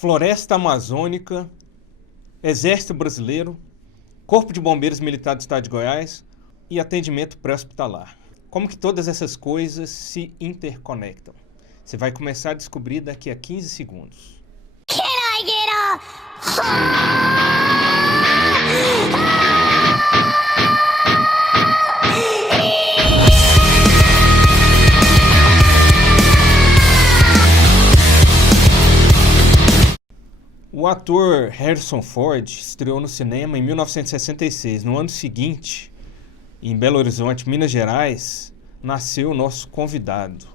Floresta Amazônica, Exército Brasileiro, Corpo de Bombeiros Militar do Estado de Goiás e atendimento pré-hospitalar. Como que todas essas coisas se interconectam? Você vai começar a descobrir daqui a 15 segundos. Can I get a... O ator Harrison Ford estreou no cinema em 1966. No ano seguinte, em Belo Horizonte, Minas Gerais, nasceu o nosso convidado.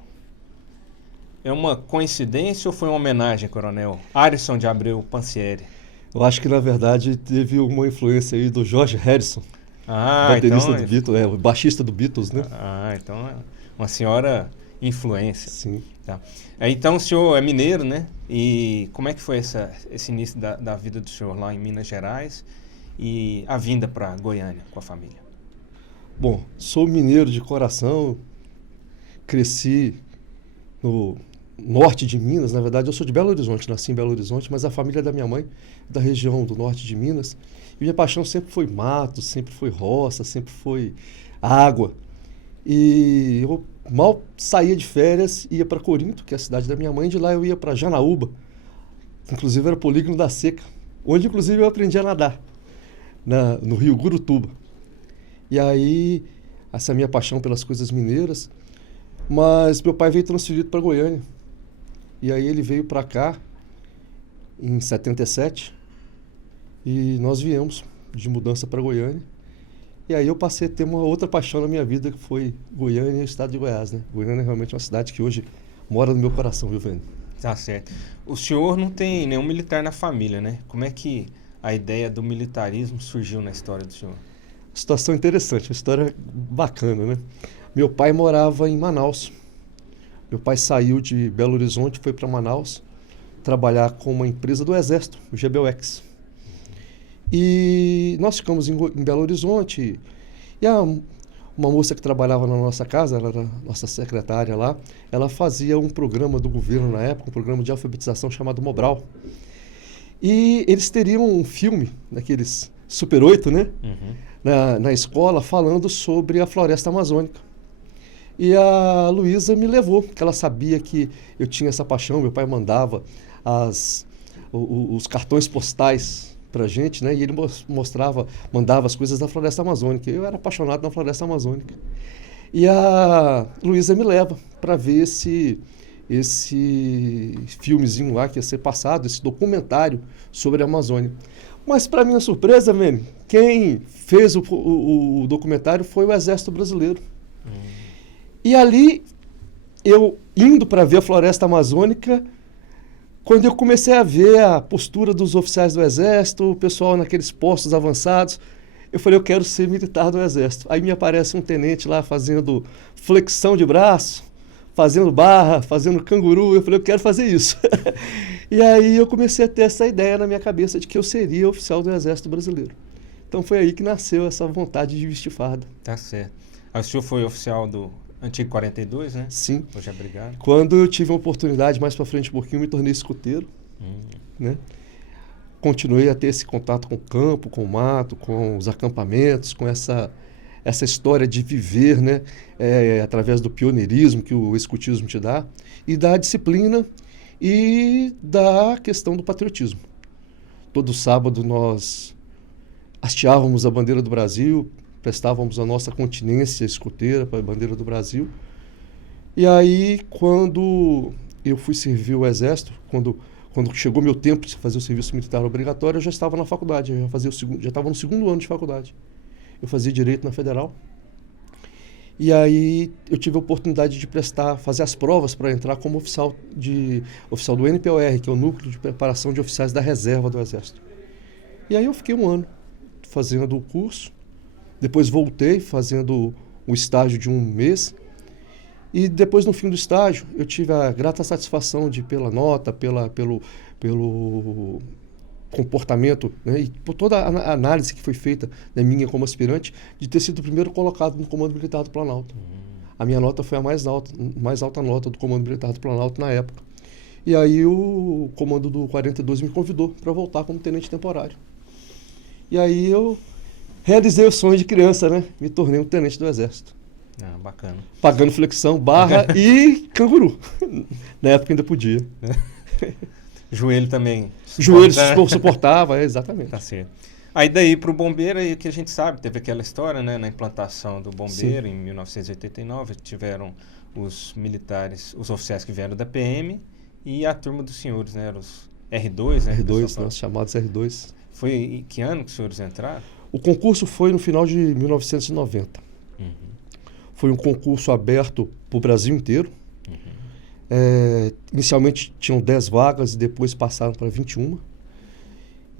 É uma coincidência ou foi uma homenagem, Coronel? Arisson de Abreu Pansieri. Eu acho que, na verdade, teve uma influência aí do George Harrison, baterista do Beatles, o baixista do Beatles, né? Então é uma senhora influência. Sim. Tá. Então o senhor é mineiro, né? E como é que foi esse início da vida do senhor lá em Minas Gerais e a vinda para Goiânia com a família? Bom, sou mineiro de coração, cresci no norte de Minas. Na verdade, eu sou de Belo Horizonte, nasci em Belo Horizonte, mas a família da minha mãe é da região do norte de Minas. E minha paixão sempre foi mato, sempre foi roça, sempre foi água. E eu mal saía de férias, ia para Corinto, que é a cidade da minha mãe, de lá eu ia para Janaúba, inclusive era polígono da Seca, onde inclusive eu aprendi a nadar, no rio Gurutuba. E aí, essa minha paixão pelas coisas mineiras, mas meu pai veio transferido para Goiânia. E aí ele veio para cá em 77 e nós viemos de mudança para Goiânia. E aí eu passei a ter uma outra paixão na minha vida, que foi Goiânia e o estado de Goiás, né? Goiânia é realmente uma cidade que hoje mora no meu coração, viu, Vênio? Tá certo. O senhor não tem nenhum militar na família, né? Como é que a ideia do militarismo surgiu na história do senhor? Situação interessante, uma história bacana, né? Meu pai morava em Manaus. Meu pai saiu de Belo Horizonte, foi para Manaus trabalhar com uma empresa do Exército, o GBUX. E nós ficamos em Belo Horizonte, e uma moça que trabalhava na nossa casa, ela era nossa secretária lá, ela fazia um programa do governo na época, um programa de alfabetização chamado Mobral. E eles teriam um filme, daqueles Super 8, né? Uhum. Na escola, falando sobre a floresta amazônica. E a Luísa me levou, porque ela sabia que eu tinha essa paixão. Meu pai mandava os cartões postais pra gente, né? E ele mandava as coisas da floresta amazônica. Eu era apaixonado na floresta amazônica. E a Luísa me leva para ver esse filmezinho lá que ia ser passado, esse documentário sobre a Amazônia. Mas, para minha surpresa, Mene, quem fez o documentário foi o Exército Brasileiro. E ali, eu indo para ver a floresta amazônica, quando eu comecei a ver a postura dos oficiais do Exército, o pessoal naqueles postos avançados, eu falei, eu quero ser militar do Exército. Aí me aparece um tenente lá fazendo flexão de braço, fazendo barra, fazendo canguru. Eu falei, eu quero fazer isso. E aí eu comecei a ter essa ideia na minha cabeça de que eu seria oficial do Exército Brasileiro. Então foi aí que nasceu essa vontade de vestir farda. Tá certo. Aí o senhor foi oficial do antigo 42, né? Sim. Hoje é brigado. Quando eu tive a oportunidade, mais para frente um pouquinho, me tornei escoteiro, né? Continuei a ter esse contato com o campo, com o mato, com os acampamentos, com essa história de viver, né? Através do pioneirismo que o escotismo te dá, e da disciplina e da questão do patriotismo. Todo sábado nós hasteávamos a bandeira do Brasil, prestávamos a nossa continência escoteira para a bandeira do Brasil. E aí, quando eu fui servir o Exército, quando chegou meu tempo de fazer o serviço militar obrigatório, eu já estava na faculdade, já estava no segundo ano de faculdade. Eu fazia Direito na Federal. E aí eu tive a oportunidade de fazer as provas para entrar como oficial do NPOR, que é o Núcleo de Preparação de Oficiais da Reserva do Exército. E aí eu fiquei um ano fazendo o curso, depois voltei fazendo um estágio de um mês, e depois no fim do estágio eu tive a grata satisfação de, pela nota, pelo comportamento, né, e por toda a análise que foi feita na minha como aspirante, de ter sido o primeiro colocado no Comando Militar do Planalto. A minha nota foi a mais alta nota do Comando Militar do Planalto na época. E aí o comando do 42 me convidou para voltar como tenente temporário. E aí eu realizei o sonho de criança, né? Me tornei um tenente do Exército. Ah, bacana. Pagando flexão, barra e canguru. Na época ainda podia. Joelho também. Joelho suportava, exatamente. Tá certo. Aí daí pro bombeiro, aí que a gente sabe, teve aquela história, né? Na implantação do bombeiro, em 1989, tiveram os militares, os oficiais que vieram da PM e a turma dos senhores, né? Os R2, né? R2, nós chamados R2. Foi em que ano que os senhores entraram? O concurso foi no final de 1990. Foi um concurso aberto para o Brasil inteiro. Inicialmente tinham 10 vagas e depois passaram para 21.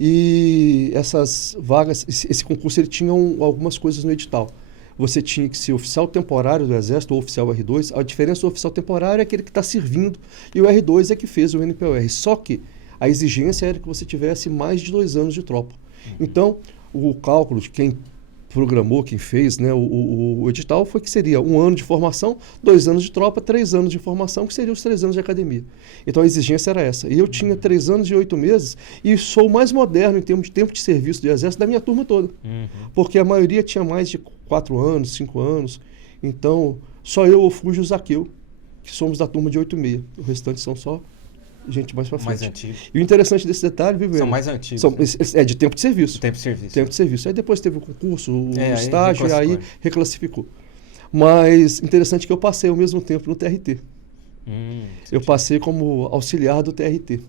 E essas vagas, esse concurso ele tinha algumas coisas no edital. Você tinha que ser oficial temporário do Exército ou oficial R2. A diferença do oficial temporário é aquele que está servindo e o R2 é que fez o NPOR. Só que a exigência era que você tivesse mais de 2 anos de tropa. Então, o cálculo de quem programou, quem fez, né, o edital foi que seria 1 ano de formação, 2 anos de tropa, 3 anos de formação, que seriam os 3 anos de academia. Então a exigência era essa. E eu tinha 3 anos e 8 meses e sou o mais moderno em termos de tempo de serviço do Exército da minha turma toda. Porque a maioria tinha mais de 4 anos, 5 anos. Então, só eu, o Fujo e o Zaqueu, que somos da turma de 8,6. O restante são só gente mais pra frente. Mais antigo. E o interessante desse detalhe, viu, São mais antigos. É de tempo de serviço. Tempo de serviço. Tempo de serviço. Aí depois teve o concurso, o estágio, aí e aí reclassificou. Mas interessante que eu passei ao mesmo tempo no TRT. Eu passei como auxiliar do TRT.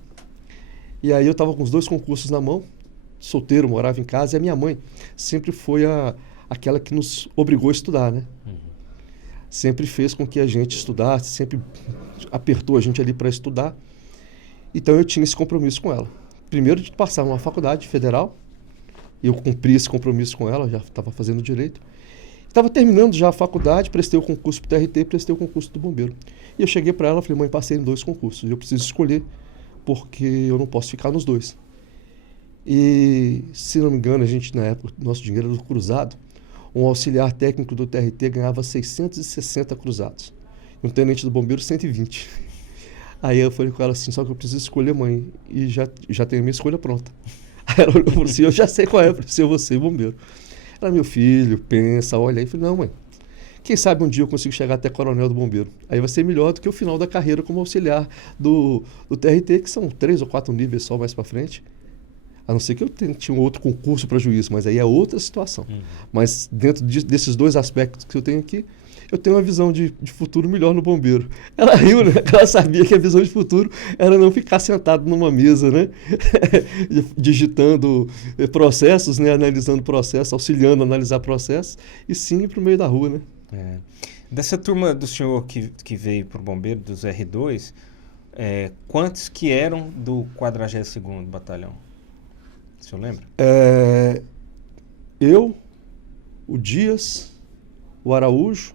E aí eu estava com os 2 concursos na mão, solteiro, morava em casa, e a minha mãe sempre foi aquela que nos obrigou a estudar, né? Sempre fez com que a gente estudasse, sempre apertou a gente ali para estudar. Então eu tinha esse compromisso com ela. Primeiro de passar numa faculdade federal, eu cumpri esse compromisso com ela, já estava fazendo direito. Estava terminando já a faculdade, prestei o concurso para o TRT, prestei o concurso do bombeiro. E eu cheguei para ela e falei, mãe, passei em 2 concursos, eu preciso escolher, porque eu não posso ficar nos 2. E, se não me engano, a gente, na época, nosso dinheiro era do cruzado, um auxiliar técnico do TRT ganhava 660 cruzados. E um tenente do bombeiro, 120. Aí eu falei com ela assim, só que eu preciso escolher, mãe, e já tenho a minha escolha pronta. Aí ela olhou e falou assim, eu já sei qual é, eu falei, se eu vou ser bombeiro. Ela, meu filho, pensa, olha aí. Eu falei, não, mãe, quem sabe um dia eu consigo chegar até coronel do bombeiro. Aí vai ser melhor do que o final da carreira como auxiliar do TRT, que são 3 ou 4 níveis só mais para frente. A não ser que eu tinha um outro concurso para juiz, mas aí é outra situação. Mas dentro desses 2 aspectos que eu tenho aqui, eu tenho uma visão de futuro melhor no bombeiro. Ela riu, né? Ela sabia que a visão de futuro era não ficar sentado numa mesa, né? Digitando processos, né? Analisando processos, auxiliando a analisar processos, e sim ir para o meio da rua, né? Dessa turma do senhor que veio para o bombeiro, dos R2, quantos que eram do 42º Batalhão? O senhor lembra? Eu, o Dias, o Araújo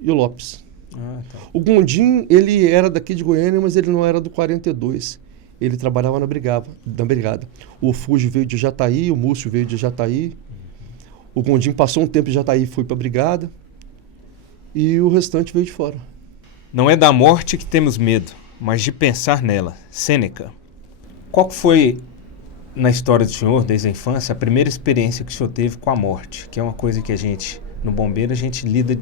e o Lopes. Tá. O Gondim, ele era daqui de Goiânia, mas ele não era do 42. Ele trabalhava na brigada. O Fuji veio de Jataí, o Múcio veio de Jataí. O Gondim passou um tempo em Jataí e foi para a brigada. E o restante veio de fora. Não é da morte que temos medo, mas de pensar nela. Sêneca. Qual foi, na história do senhor, desde a infância, a primeira experiência que o senhor teve com a morte? Que é uma coisa que a gente, no bombeiro, a gente lida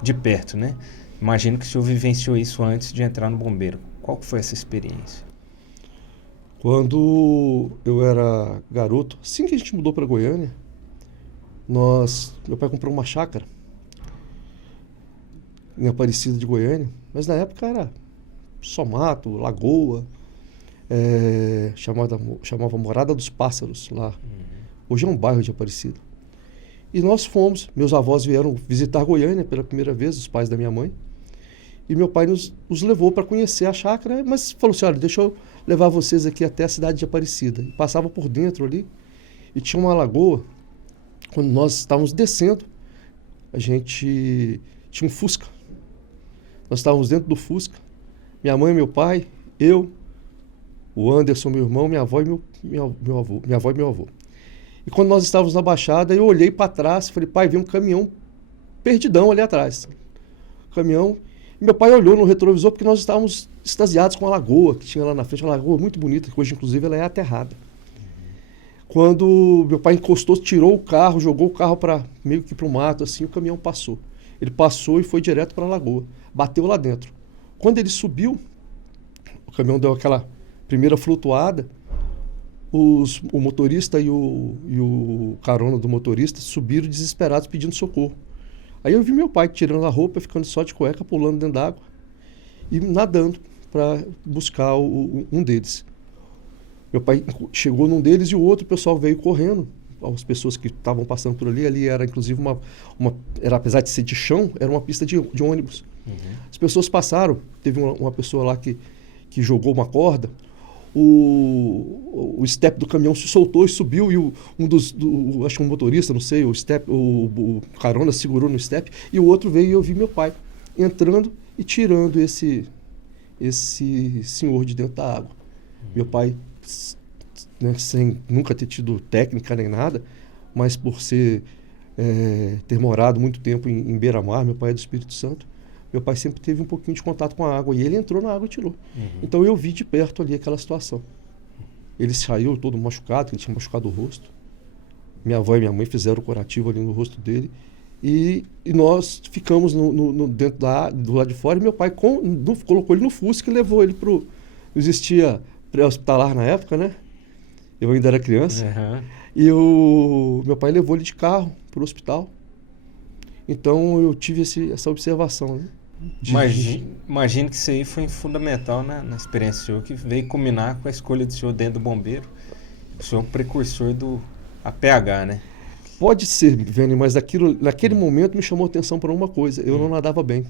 de perto, né? Imagino que o senhor vivenciou isso antes de entrar no bombeiro. Qual que foi essa experiência? Quando eu era garoto, assim que a gente mudou para Goiânia, meu pai comprou uma chácara em Aparecida de Goiânia, mas na época era só mato, lagoa, chamava Morada dos Pássaros lá. Hoje é um bairro de Aparecida. E nós fomos, meus avós vieram visitar Goiânia pela primeira vez, os pais da minha mãe, e meu pai nos levou para conhecer a chácara, mas falou assim, olha, deixa eu levar vocês aqui até a cidade de Aparecida. E passava por dentro ali, e tinha uma lagoa. Quando nós estávamos descendo, a gente tinha um Fusca. Nós estávamos dentro do Fusca, minha mãe, meu pai, eu, o Anderson, meu irmão, minha avó e meu avô. E quando nós estávamos na baixada, eu olhei para trás e falei, pai, vi um caminhão perdidão ali atrás. Caminhão, E meu pai olhou no retrovisor porque nós estávamos extasiados com a lagoa que tinha lá na frente, uma lagoa muito bonita, que hoje inclusive ela é aterrada. Quando meu pai encostou, tirou o carro, jogou o carro meio que para o mato, assim, o caminhão passou. Ele passou e foi direto para a lagoa, bateu lá dentro. Quando ele subiu, o caminhão deu aquela primeira flutuada, o motorista e o carona do motorista subiram desesperados pedindo socorro. Aí eu vi meu pai tirando a roupa, ficando só de cueca, pulando dentro d'água e nadando para buscar um deles. Meu pai chegou num deles e o outro, o pessoal veio correndo. As pessoas que estavam passando por ali era inclusive era, apesar de ser de chão, era uma pista de ônibus. Uhum. As pessoas passaram, teve uma pessoa lá que jogou uma corda, o step do caminhão se soltou e subiu, e acho que um motorista, não sei, o carona segurou no step, e o outro veio e eu vi meu pai entrando e tirando esse senhor de dentro da água. Meu pai, né, sem nunca ter tido técnica nem nada, mas por ter morado muito tempo em beira-mar, meu pai é do Espírito Santo, meu pai sempre teve um pouquinho de contato com a água, e ele entrou na água e tirou. Uhum. Então eu vi de perto ali aquela situação. Ele saiu todo machucado, ele tinha machucado o rosto. Minha avó e minha mãe fizeram o curativo ali no rosto dele, e nós ficamos dentro do lado de fora, e meu pai colocou ele no Fusca e levou ele para o... Existia pré-hospitalar na época, né? Eu ainda era criança. Uhum. E meu pai levou ele de carro para o hospital. Então eu tive essa observação, né? Imagino que isso aí foi fundamental na experiência do senhor, que veio culminar com a escolha do senhor dentro do bombeiro. O senhor é um precursor do APH, né? Pode ser, Vênia, mas naquele momento me chamou a atenção para uma coisa. Eu não nadava bem.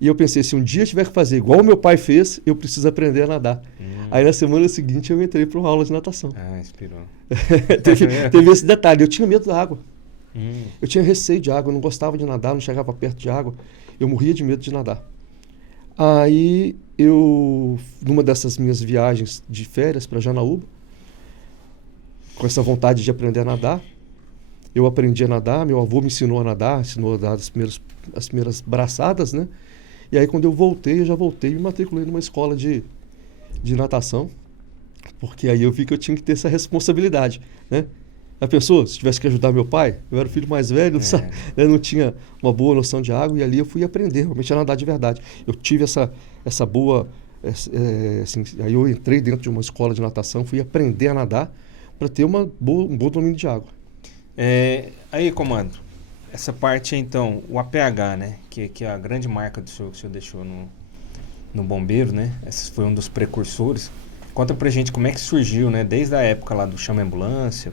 E eu pensei, se um dia eu tiver que fazer igual o meu pai fez, eu preciso aprender a nadar. Aí na semana seguinte eu entrei para uma aula de natação. Ah, inspirou. teve esse detalhe, eu tinha medo da água. Eu tinha receio de água, eu não gostava de nadar, não chegava perto de água. Eu morria de medo de nadar. Aí numa dessas minhas viagens de férias para Janaúba, com essa vontade de aprender a nadar, eu aprendi a nadar, meu avô me ensinou a nadar, ensinou a dar as primeiras braçadas, né? E aí quando eu já voltei e me matriculei numa escola de natação, porque aí eu vi que eu tinha que ter essa responsabilidade, né? A pessoa, se tivesse que ajudar meu pai, eu era o filho mais velho, eu não tinha uma boa noção de água, e ali eu fui aprender realmente a nadar de verdade. Eu tive essa boa... assim, aí eu entrei dentro de uma escola de natação, fui aprender a nadar para ter um bom domínio de água. Aí, comando, essa parte então, o APH, né, que é a grande marca do senhor que o senhor deixou no bombeiro, né, esse foi um dos precursores. Conta pra gente como é que surgiu, né, desde a época lá do Chama Ambulância,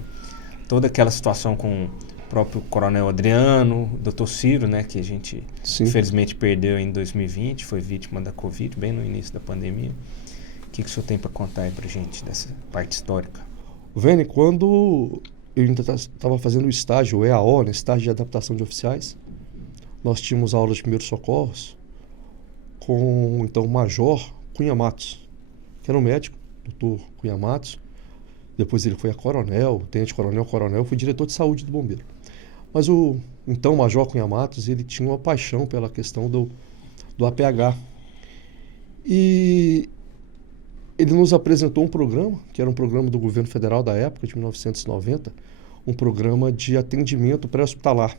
toda aquela situação com o próprio Coronel Adriano, o Dr. Ciro, né, que a gente infelizmente perdeu em 2020, foi vítima da Covid, bem no início da pandemia. O que o senhor tem para contar aí pra gente dessa parte histórica? Vênia, quando eu ainda estava fazendo o estágio, o EAO, né, estágio de adaptação de oficiais, nós tínhamos aula de primeiros socorros com, então, o Major Cunha Matos, que era um médico, doutor Cunha Matos. Depois ele foi a coronel, tenente-coronel, foi diretor de saúde do bombeiro. Mas o então Major Cunha Matos, ele tinha uma paixão pela questão do APH. E ele nos apresentou um programa, que era um programa do governo federal da época, de 1990, um programa de atendimento pré-hospitalar,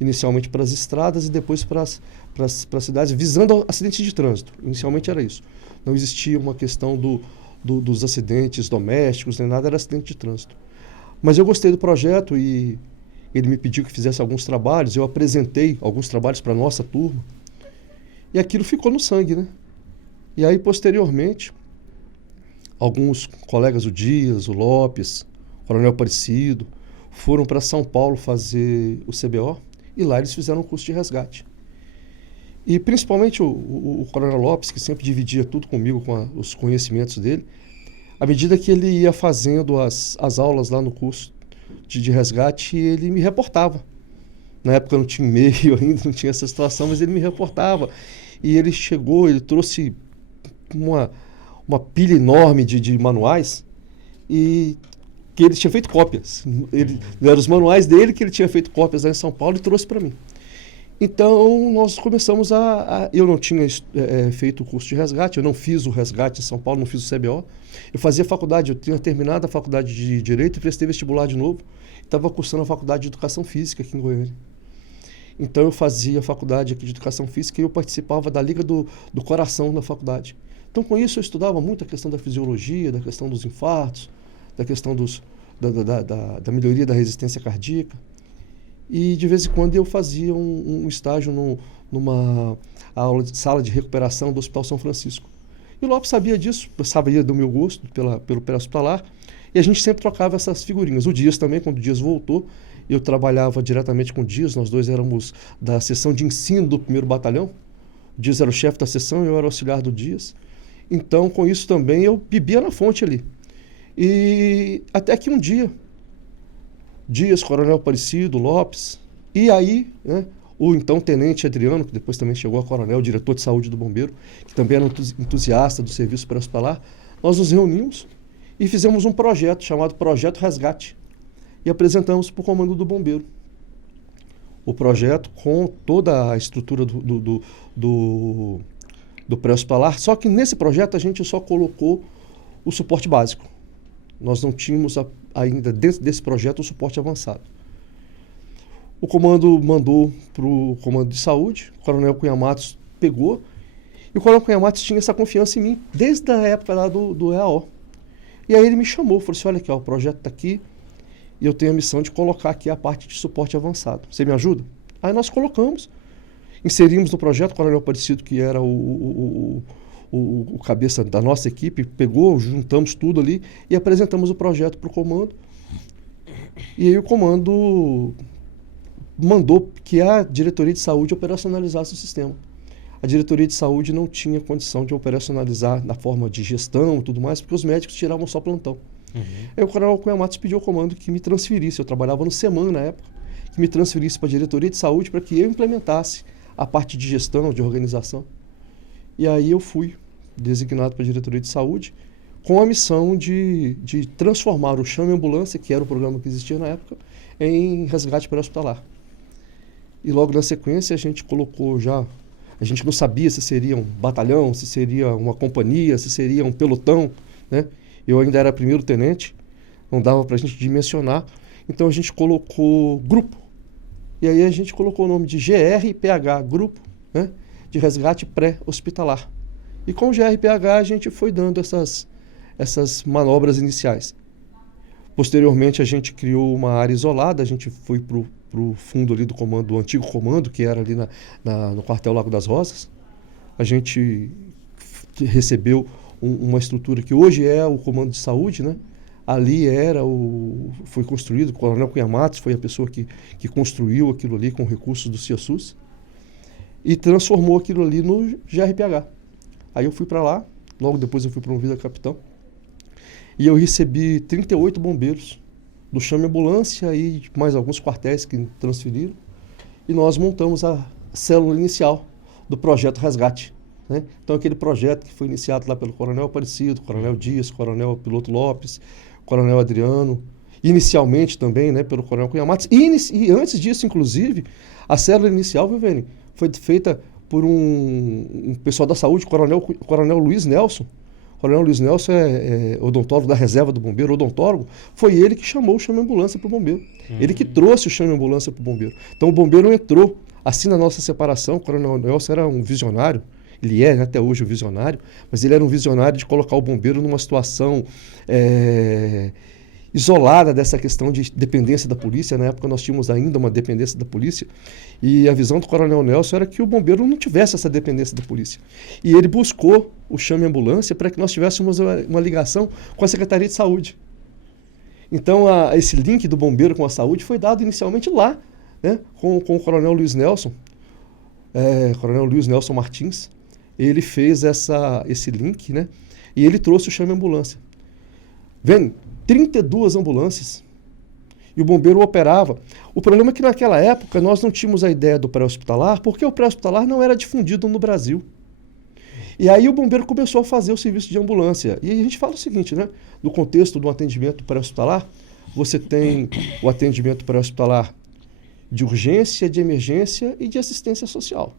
inicialmente para as estradas e depois para as cidades, visando acidentes de trânsito. Inicialmente era isso. Não existia uma questão dos acidentes domésticos, nem nada, era acidente de trânsito. Mas eu gostei do projeto e ele me pediu que fizesse alguns trabalhos, eu apresentei alguns trabalhos para a nossa turma, e aquilo ficou no sangue, né? E aí, posteriormente, alguns colegas, o Dias, o Lopes, o Coronel Aparecido, foram para São Paulo fazer o CBO, e lá eles fizeram um curso de resgate. E principalmente o Coronel Lopes, que sempre dividia tudo comigo, com os conhecimentos dele, à medida que ele ia fazendo as aulas lá no curso de resgate, ele me reportava. Na época não tinha e-mail ainda, não tinha essa situação, mas ele me reportava. E ele trouxe uma pilha enorme de manuais, e que ele tinha feito cópias. Eram os manuais dele que ele tinha feito cópias lá em São Paulo e trouxe para mim. Então, nós começamos eu não tinha feito o curso de resgate, eu não fiz o resgate em São Paulo, não fiz o CBO. Eu fazia faculdade, eu tinha terminado a faculdade de Direito e prestei vestibular de novo. Estava cursando a faculdade de Educação Física aqui em Goiânia. Então, eu fazia a faculdade aqui de Educação Física e eu participava da Liga do Coração na faculdade. Então, com isso, eu estudava muito a questão da fisiologia, da questão dos infartos, da questão da melhoria da resistência cardíaca. E, de vez em quando, eu fazia um estágio numa sala de recuperação do Hospital São Francisco. E o Lopes sabia disso, sabia do meu gosto pelo pré-hospitalar, e a gente sempre trocava essas figurinhas. O Dias também, quando o Dias voltou, eu trabalhava diretamente com o Dias, nós dois éramos da seção de ensino do 1º Batalhão. O Dias era o chefe da seção e eu era o auxiliar do Dias. Então, com isso também, eu bebia na fonte ali. E até que um dia, Dias, Coronel Aparecido, Lopes, e aí, né, o então Tenente Adriano, que depois também chegou a coronel, diretor de saúde do Bombeiro, que também era um entusiasta do serviço pré-hospitalar, nós nos reunimos e fizemos um projeto chamado Projeto Resgate e apresentamos para o comando do Bombeiro. O projeto com toda a estrutura do pré-hospitalar, só que nesse projeto a gente só colocou o suporte básico. Nós não tínhamos ainda dentro desse projeto o suporte avançado. O comando mandou para o comando de saúde, o coronel Cunha Matos pegou, e o coronel Cunha Matos tinha essa confiança em mim desde a época lá do EAO. E aí ele me chamou, falou assim, olha aqui, ó, o projeto está aqui e eu tenho a missão de colocar aqui a parte de suporte avançado. Você me ajuda? Aí nós colocamos, inserimos no projeto, o coronel Aparecido, que era o cabeça da nossa equipe, pegou, juntamos tudo ali e apresentamos o projeto para o comando. E aí o comando mandou que a diretoria de saúde operacionalizasse o sistema. A diretoria de saúde não tinha condição de operacionalizar na forma de gestão e tudo mais, porque os médicos tiravam só plantão. Aí o coronel Cunha Matos pediu ao comando que me transferisse, eu trabalhava no SEMAN na época, que me transferisse para a diretoria de saúde para que eu implementasse a parte de gestão, de organização. E aí eu fui designado para a diretoria de saúde com a missão de transformar o Chame Ambulância, que era o programa que existia na época, em resgate pré-hospitalar. E logo na sequência a gente colocou já, a gente não sabia se seria um batalhão, se seria uma companhia, se seria um pelotão, né? Eu ainda era primeiro tenente, não dava para a gente dimensionar, então a gente colocou grupo. E aí a gente colocou o nome de GRPH, Grupo, né, de Resgate Pré-Hospitalar. E com o GRPH a gente foi dando essas manobras iniciais. Posteriormente a gente criou uma área isolada, a gente foi para o fundo ali do comando, do antigo comando, que era ali no quartel Lago das Rosas. A gente recebeu uma estrutura que hoje é o comando de saúde, né? Ali foi construído, o coronel Cunha Matos foi a pessoa que construiu aquilo ali com recursos do CIASUS e transformou aquilo ali no GRPH. Aí eu fui para lá, logo depois eu fui promovido a capitão, e eu recebi 38 bombeiros do Chame Ambulância e mais alguns quartéis que transferiram, e nós montamos a célula inicial do Projeto Resgate. Né? Então aquele projeto que foi iniciado lá pelo Coronel Aparecido, Coronel Dias, Coronel Piloto Lopes, Coronel Adriano, inicialmente também, né, pelo Coronel Cunha Matos, e antes disso, inclusive, a célula inicial, viu, Vene, foi feita por um pessoal da saúde, Coronel Luiz Nelson. O Coronel Luiz Nelson é odontólogo da reserva do bombeiro, odontólogo. Foi ele que chamou o Chame Ambulância para o bombeiro. Ele que trouxe o Chame Ambulância para o bombeiro. Então o bombeiro entrou, assim na nossa separação, o Coronel Nelson era um visionário, ele é até hoje um visionário, mas ele era um visionário de colocar o bombeiro numa situação isolada dessa questão de dependência da polícia. Na época nós tínhamos ainda uma dependência da polícia, e a visão do Coronel Nelson era que o bombeiro não tivesse essa dependência da polícia. E ele buscou o Chame Ambulância para que nós tivéssemos uma ligação com a Secretaria de Saúde. Então esse link do bombeiro com a saúde foi dado inicialmente lá, né, com o Coronel Luiz Nelson, Coronel Luiz Nelson Martins. Ele fez esse link, né, e ele trouxe o Chame Ambulância. Vem 32 ambulâncias. E o bombeiro operava. O problema é que naquela época nós não tínhamos a ideia do pré-hospitalar, porque o pré-hospitalar não era difundido no Brasil. E aí o bombeiro começou a fazer o serviço de ambulância. E a gente fala o seguinte, né? No contexto do atendimento pré-hospitalar, você tem o atendimento pré-hospitalar de urgência, de emergência e de assistência social.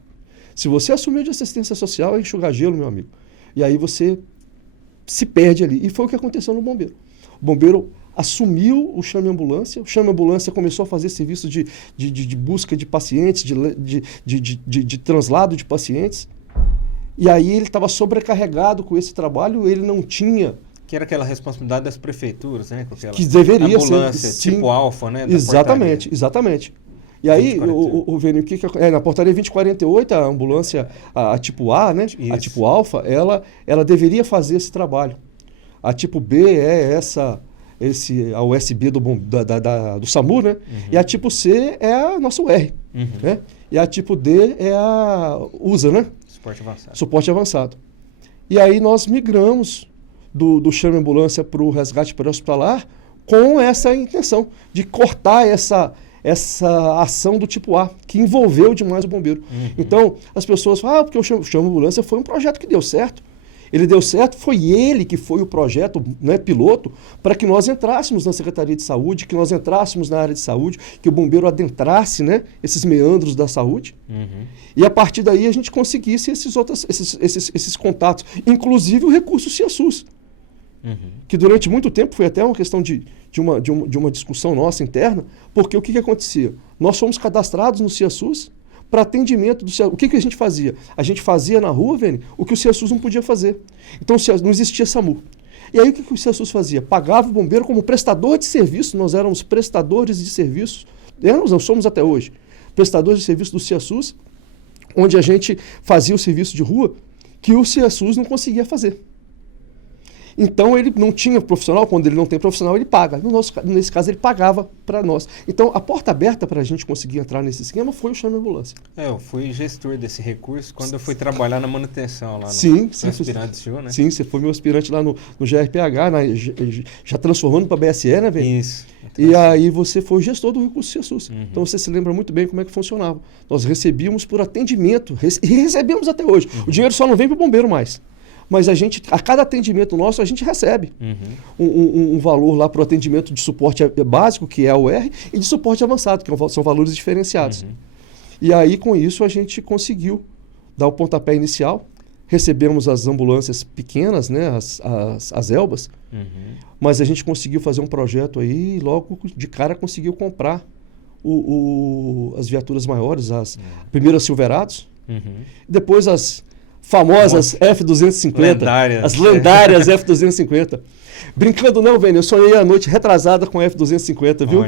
Se você assumiu de assistência social, é enxugar gelo, meu amigo. E aí você se perde ali. E foi o que aconteceu no bombeiro. O bombeiro assumiu o chame-ambulância, o chame-ambulância começou a fazer serviço de busca de pacientes, de translado de pacientes. E aí ele estava sobrecarregado com esse trabalho, ele não tinha... Que era aquela responsabilidade das prefeituras, né? Com aquela que deveria ambulância, ser... tipo alfa, né? Exatamente, exatamente. E aí, 2048. o Vênio, na portaria 2048, a ambulância, a tipo A, né? Isso. A tipo alfa, ela deveria fazer esse trabalho. A tipo B é a USB do SAMU, né? E a tipo C é a nossa UR, né? E a tipo D é a USA, né? Suporte avançado. Suporte avançado. E aí nós migramos do chame ambulância para o resgate pré-hospitalar com essa intenção de cortar essa ação do tipo A, que envolveu demais o bombeiro. Então, as pessoas falam, porque o chame ambulância foi um projeto que deu certo. Ele deu certo, foi ele que foi o projeto, né, piloto, para que nós entrássemos na Secretaria de Saúde, que nós entrássemos na área de saúde, que o bombeiro adentrasse, né, esses meandros da saúde. E a partir daí a gente conseguisse esses contatos, inclusive o recurso CIASUS, que durante muito tempo foi até uma questão de uma discussão nossa interna, porque o que acontecia? Nós fomos cadastrados no CIASUS para atendimento do CIASUS. O que a gente fazia? A gente fazia na rua, Vênia, o que o CIASUS não podia fazer. Então não existia SAMU. E aí o que o CIASUS fazia? Pagava o bombeiro como prestador de serviço, nós éramos prestadores de serviços, nós somos até hoje, prestadores de serviço do CIASUS, onde a gente fazia o serviço de rua que o CIASUS não conseguia fazer. Então ele não tinha profissional, quando ele não tem profissional ele paga. Nesse caso ele pagava para nós. Então a porta aberta para a gente conseguir entrar nesse esquema foi o chame ambulância. Eu fui gestor desse recurso quando eu fui trabalhar na manutenção lá sim, no aspirante do senhor, né? Sim, você foi meu aspirante lá no GRPH, já transformando para BSE, né, velho? Isso. E aí você foi o gestor do recurso CIASUS. Então você se lembra muito bem como é que funcionava. Nós recebíamos por atendimento, e recebemos até hoje. O dinheiro só não vem para o bombeiro mais. Mas a cada atendimento nosso, a gente recebe um valor lá para o atendimento de suporte básico, que é a UR, e de suporte avançado, que são valores diferenciados. E aí, com isso, a gente conseguiu dar o pontapé inicial. Recebemos as ambulâncias pequenas, né, as Elbas, mas a gente conseguiu fazer um projeto aí e logo de cara conseguiu comprar as viaturas maiores, as primeiras Silverados, depois as famosas F-250, lendárias. As lendárias F-250. Brincando não, Vênia, eu sonhei a noite retrasada com F-250, viu?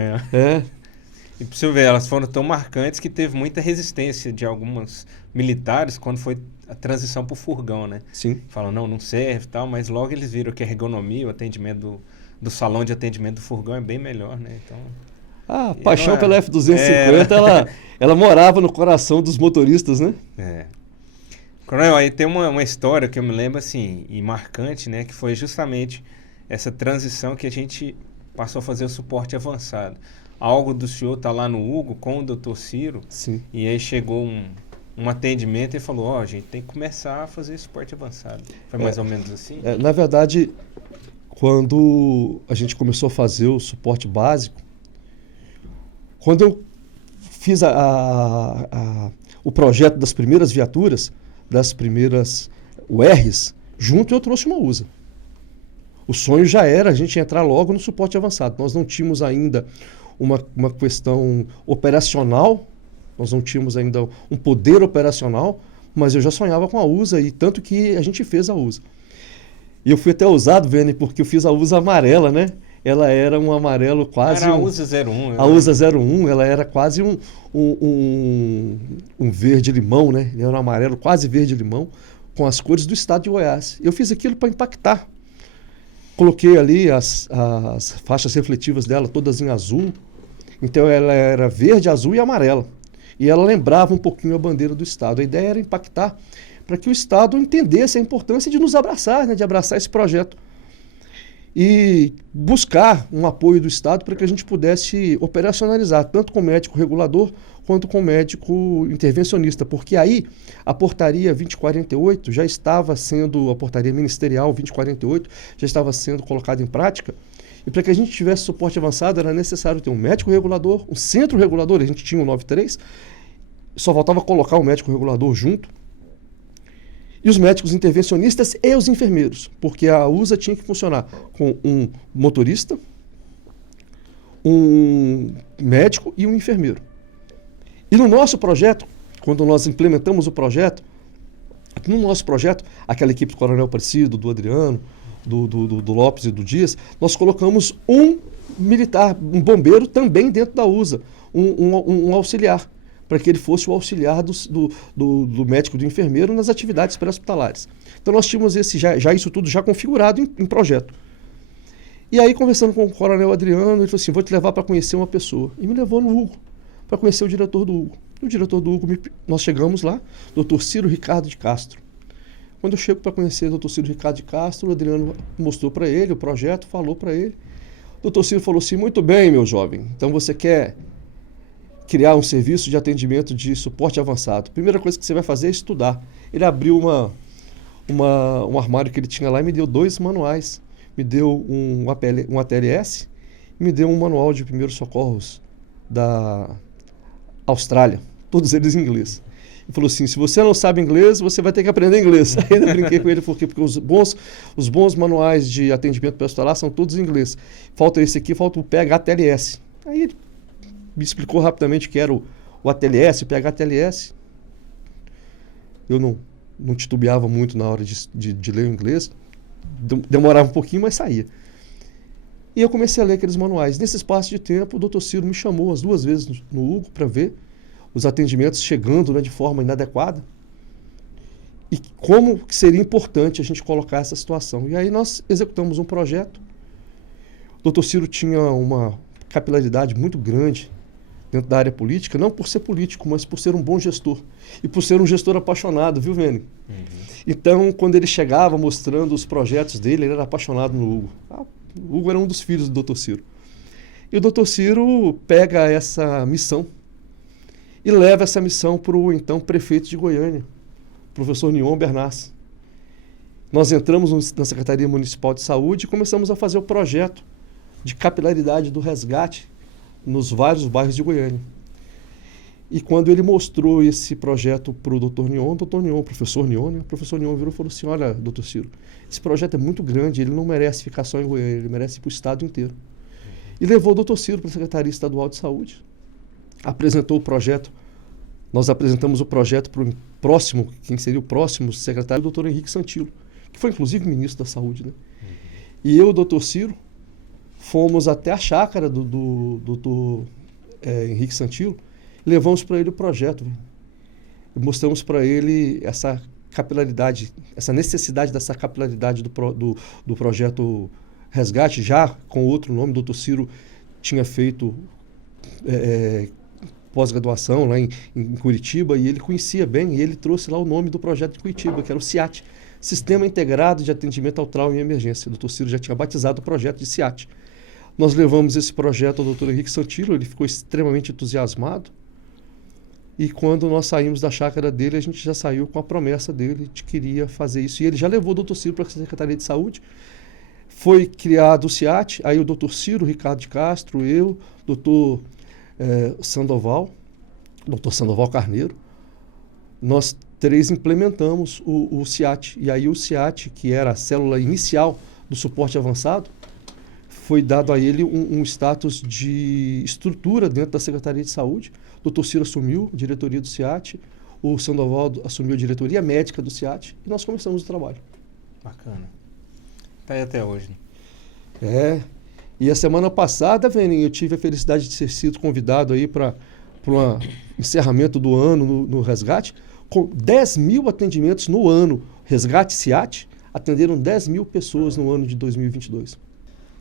E pra você ver, elas foram tão marcantes que teve muita resistência de alguns militares quando foi a transição pro furgão, né? Sim. Falam, não serve e tal, mas logo eles viram que a ergonomia, o atendimento do salão de atendimento do furgão é bem melhor, né? Então... A paixão pela F-250, ela morava no coração dos motoristas, né? Coronel, aí tem uma história que eu me lembro, assim, e marcante, né? Que foi justamente essa transição que a gente passou a fazer o suporte avançado. Algo do senhor tá lá no Hugo com o Dr. Ciro. Sim. E aí chegou um atendimento e falou, a gente tem que começar a fazer suporte avançado. Foi mais ou menos assim? Na verdade, quando a gente começou a fazer o suporte básico, quando eu fiz o projeto das primeiras viaturas, das primeiras URs, junto eu trouxe uma USA. O sonho já era a gente entrar logo no suporte avançado. Nós não tínhamos ainda uma questão operacional, nós não tínhamos ainda um poder operacional, mas eu já sonhava com a USA, e tanto que a gente fez a USA. E eu fui até ousado, Vênia, porque eu fiz a USA amarela, né? Ela era um amarelo quase... Era a USA 01. A USA 01, ela era quase um verde-limão, né? Ele era um amarelo quase verde-limão, com as cores do estado de Goiás. Eu fiz aquilo para impactar. Coloquei ali as faixas refletivas dela todas em azul. Então ela era verde, azul e amarela. E ela lembrava um pouquinho a bandeira do estado. A ideia era impactar para que o estado entendesse a importância de nos abraçar, né? De abraçar esse projeto. E buscar um apoio do Estado para que a gente pudesse operacionalizar, tanto com o médico regulador quanto com o médico intervencionista, porque aí a portaria 2048 já estava sendo, a portaria ministerial 2048 já estava sendo colocada em prática, E para que a gente tivesse suporte avançado, era necessário ter um médico regulador, um centro regulador, a gente tinha um 93, só faltava colocar o médico regulador junto, e os médicos intervencionistas e os enfermeiros, porque a USA tinha que funcionar com um motorista, um médico e um enfermeiro. E no nosso projeto, quando nós implementamos o projeto, no nosso projeto, aquela equipe do Coronel Aparecido, do Adriano, do Lopes e do Dias, nós colocamos um militar, um bombeiro também dentro da USA, um auxiliar, para que ele fosse o auxiliar do médico e do enfermeiro nas atividades pré-hospitalares. Então nós tínhamos já isso tudo já configurado em projeto. E aí, conversando com o Coronel Adriano, ele falou assim, vou te levar para conhecer uma pessoa. E me levou no Hugo, para conhecer o diretor do Hugo. O diretor do Hugo, nós chegamos lá, Dr. Ciro Ricardo de Castro. Quando eu chego para conhecer o Dr. Ciro Ricardo de Castro, o Adriano mostrou para ele o projeto, falou para ele. O Dr. Ciro falou assim, muito bem, meu jovem, então você quer criar um serviço de atendimento de suporte avançado. Primeira coisa que você vai fazer é estudar. Ele abriu um armário que ele tinha lá e me deu 2 manuais. Me deu um ATLS e me deu um manual de primeiros socorros da Austrália, todos eles em inglês. Ele falou assim, se você não sabe inglês, você vai ter que aprender inglês. Aí eu brinquei com ele, porque os bons manuais de atendimento pré-hospitalar são todos em inglês. Falta esse aqui, falta o PHTLS. Aí ele me explicou rapidamente o que era o ATLS, o PHTLS. Eu não titubeava muito na hora de ler o inglês. Demorava um pouquinho, mas saía. E eu comecei a ler aqueles manuais. Nesse espaço de tempo, o Dr. Ciro me chamou as 2 vezes no Hugo para ver os atendimentos chegando, né, de forma inadequada e como seria importante a gente colocar essa situação. E aí nós executamos um projeto. O Dr. Ciro tinha uma capilaridade muito grande dentro da área política, não por ser político, mas por ser um bom gestor. E por ser um gestor apaixonado, viu, Vênio? Então, quando ele chegava mostrando os projetos dele, ele era apaixonado no Hugo. O Hugo era um dos filhos do Dr. Ciro. E o Dr. Ciro pega essa missão e leva essa missão para o então prefeito de Goiânia, professor Nion Bernassi. Nós entramos na Secretaria Municipal de Saúde e começamos a fazer o projeto de capilaridade do resgate nos vários bairros de Goiânia. E quando ele mostrou esse projeto para o Dr. Nion, o professor Nion virou e falou assim, olha, Dr. Ciro, esse projeto é muito grande, ele não merece ficar só em Goiânia, ele merece ir para o estado inteiro. E levou o Dr. Ciro para a Secretaria Estadual de Saúde, apresentou o projeto, nós apresentamos o projeto para o próximo, quem seria o próximo secretário, o Dr. Henrique Santilo, que foi inclusive ministro da Saúde, né? E eu e o Dr. Ciro fomos até a chácara do Dr. Henrique Santilo, levamos para ele o projeto. Mostramos para ele essa capilaridade, essa necessidade dessa capilaridade do projeto Resgate, já com outro nome. O Dr. Ciro tinha feito pós-graduação lá em Curitiba e ele conhecia bem, e ele trouxe lá o nome do projeto de Curitiba, que era o CIAT, Sistema Integrado de Atendimento ao Trauma e Emergência. O Dr. Ciro já tinha batizado o projeto de CIAT. Nós levamos esse projeto ao Dr. Henrique Santilo, ele ficou extremamente entusiasmado. E quando nós saímos da chácara dele, a gente já saiu com a promessa dele de que queria fazer isso. E ele já levou o Dr. Ciro para a Secretaria de Saúde. Foi criado o CIAT, aí o Dr. Ciro Ricardo de Castro, eu, Dr. Sandoval Carneiro, nós 3 implementamos o CIAT. E aí o CIAT, que era a célula inicial do suporte avançado, foi dado a ele um status de estrutura dentro da Secretaria de Saúde. O Dr. Ciro assumiu a diretoria do CIAT, o Sandoval assumiu a diretoria médica do CIAT e nós começamos o trabalho. Bacana. Tá aí até hoje. E a semana passada, Vênio, eu tive a felicidade de ter sido convidado aí para um encerramento do ano no Resgate, com 10 mil atendimentos no ano. Resgate CIAT atenderam 10 mil pessoas no ano de 2022.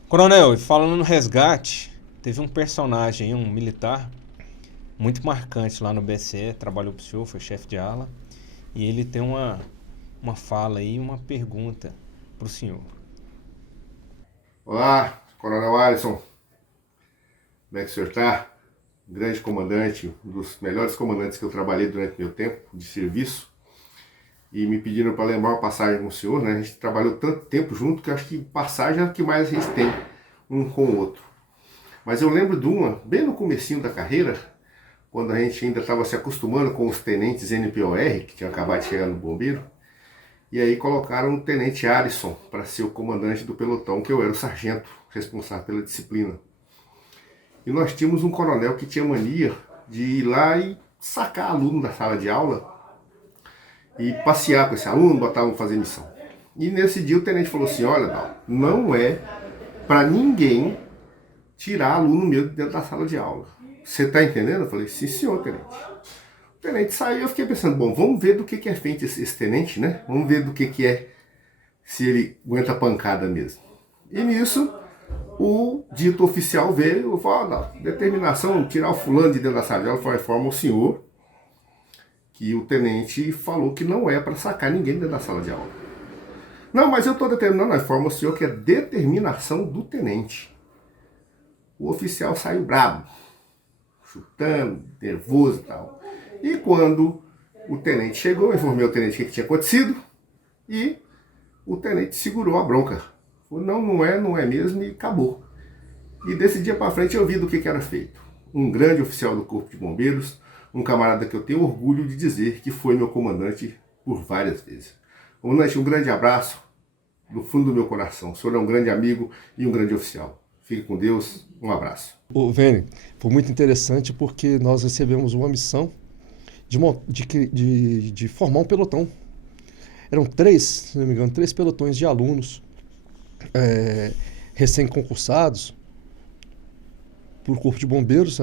Coronel, e falando no Resgate, teve um personagem, um militar, muito marcante lá no BSE, trabalhou para o senhor, foi chefe de ala, e ele tem uma fala aí, uma pergunta para o senhor. Olá, Coronel Alisson, como é que o senhor está? Grande comandante, um dos melhores comandantes que eu trabalhei durante meu tempo de serviço, e me pediram para lembrar uma passagem com o senhor, né? A gente trabalhou tanto tempo junto que eu acho que passagem é o que mais a gente tem. um com o outro. Mas eu lembro de uma, bem no comecinho da carreira, quando a gente ainda estava se acostumando com os tenentes NPOR, que tinham acabado de chegar no bombeiro, e aí colocaram o tenente Alisson para ser o comandante do pelotão, que eu era o sargento responsável pela disciplina. E nós tínhamos um coronel que tinha mania de ir lá e sacar aluno da sala de aula e passear com esse aluno, botar um fazer missão. E nesse dia o tenente falou assim, olha, não é para ninguém tirar aluno meu dentro da sala de aula. Você está entendendo? Eu falei, sim senhor, tenente. O tenente saiu e eu fiquei pensando, bom, vamos ver do que é feito esse tenente, né? Vamos ver do que é, se ele aguenta pancada mesmo. E nisso, o dito oficial veio e falou, determinação, tirar o fulano de dentro da sala de aula, informa o senhor que o tenente falou que não é para sacar ninguém dentro da sala de aula. Não, mas eu estou determinando, informa o senhor que é determinação do tenente. O oficial saiu bravo, chutando, nervoso e tal. E quando o tenente chegou, eu informei o tenente o que tinha acontecido e o tenente segurou a bronca. Falou, não é mesmo, e acabou. E desse dia para frente eu vi do que era feito. Um grande oficial do Corpo de Bombeiros, um camarada que eu tenho orgulho de dizer que foi meu comandante por várias vezes. Comandante, um grande abraço do fundo do meu coração. O senhor é um grande amigo e um grande oficial. Fique com Deus, um abraço. Ô, Vene, foi muito interessante porque nós recebemos uma missão de formar um pelotão. Eram 3, se não me engano, 3 pelotões de alunos recém-concursados por Corpo de Bombeiros.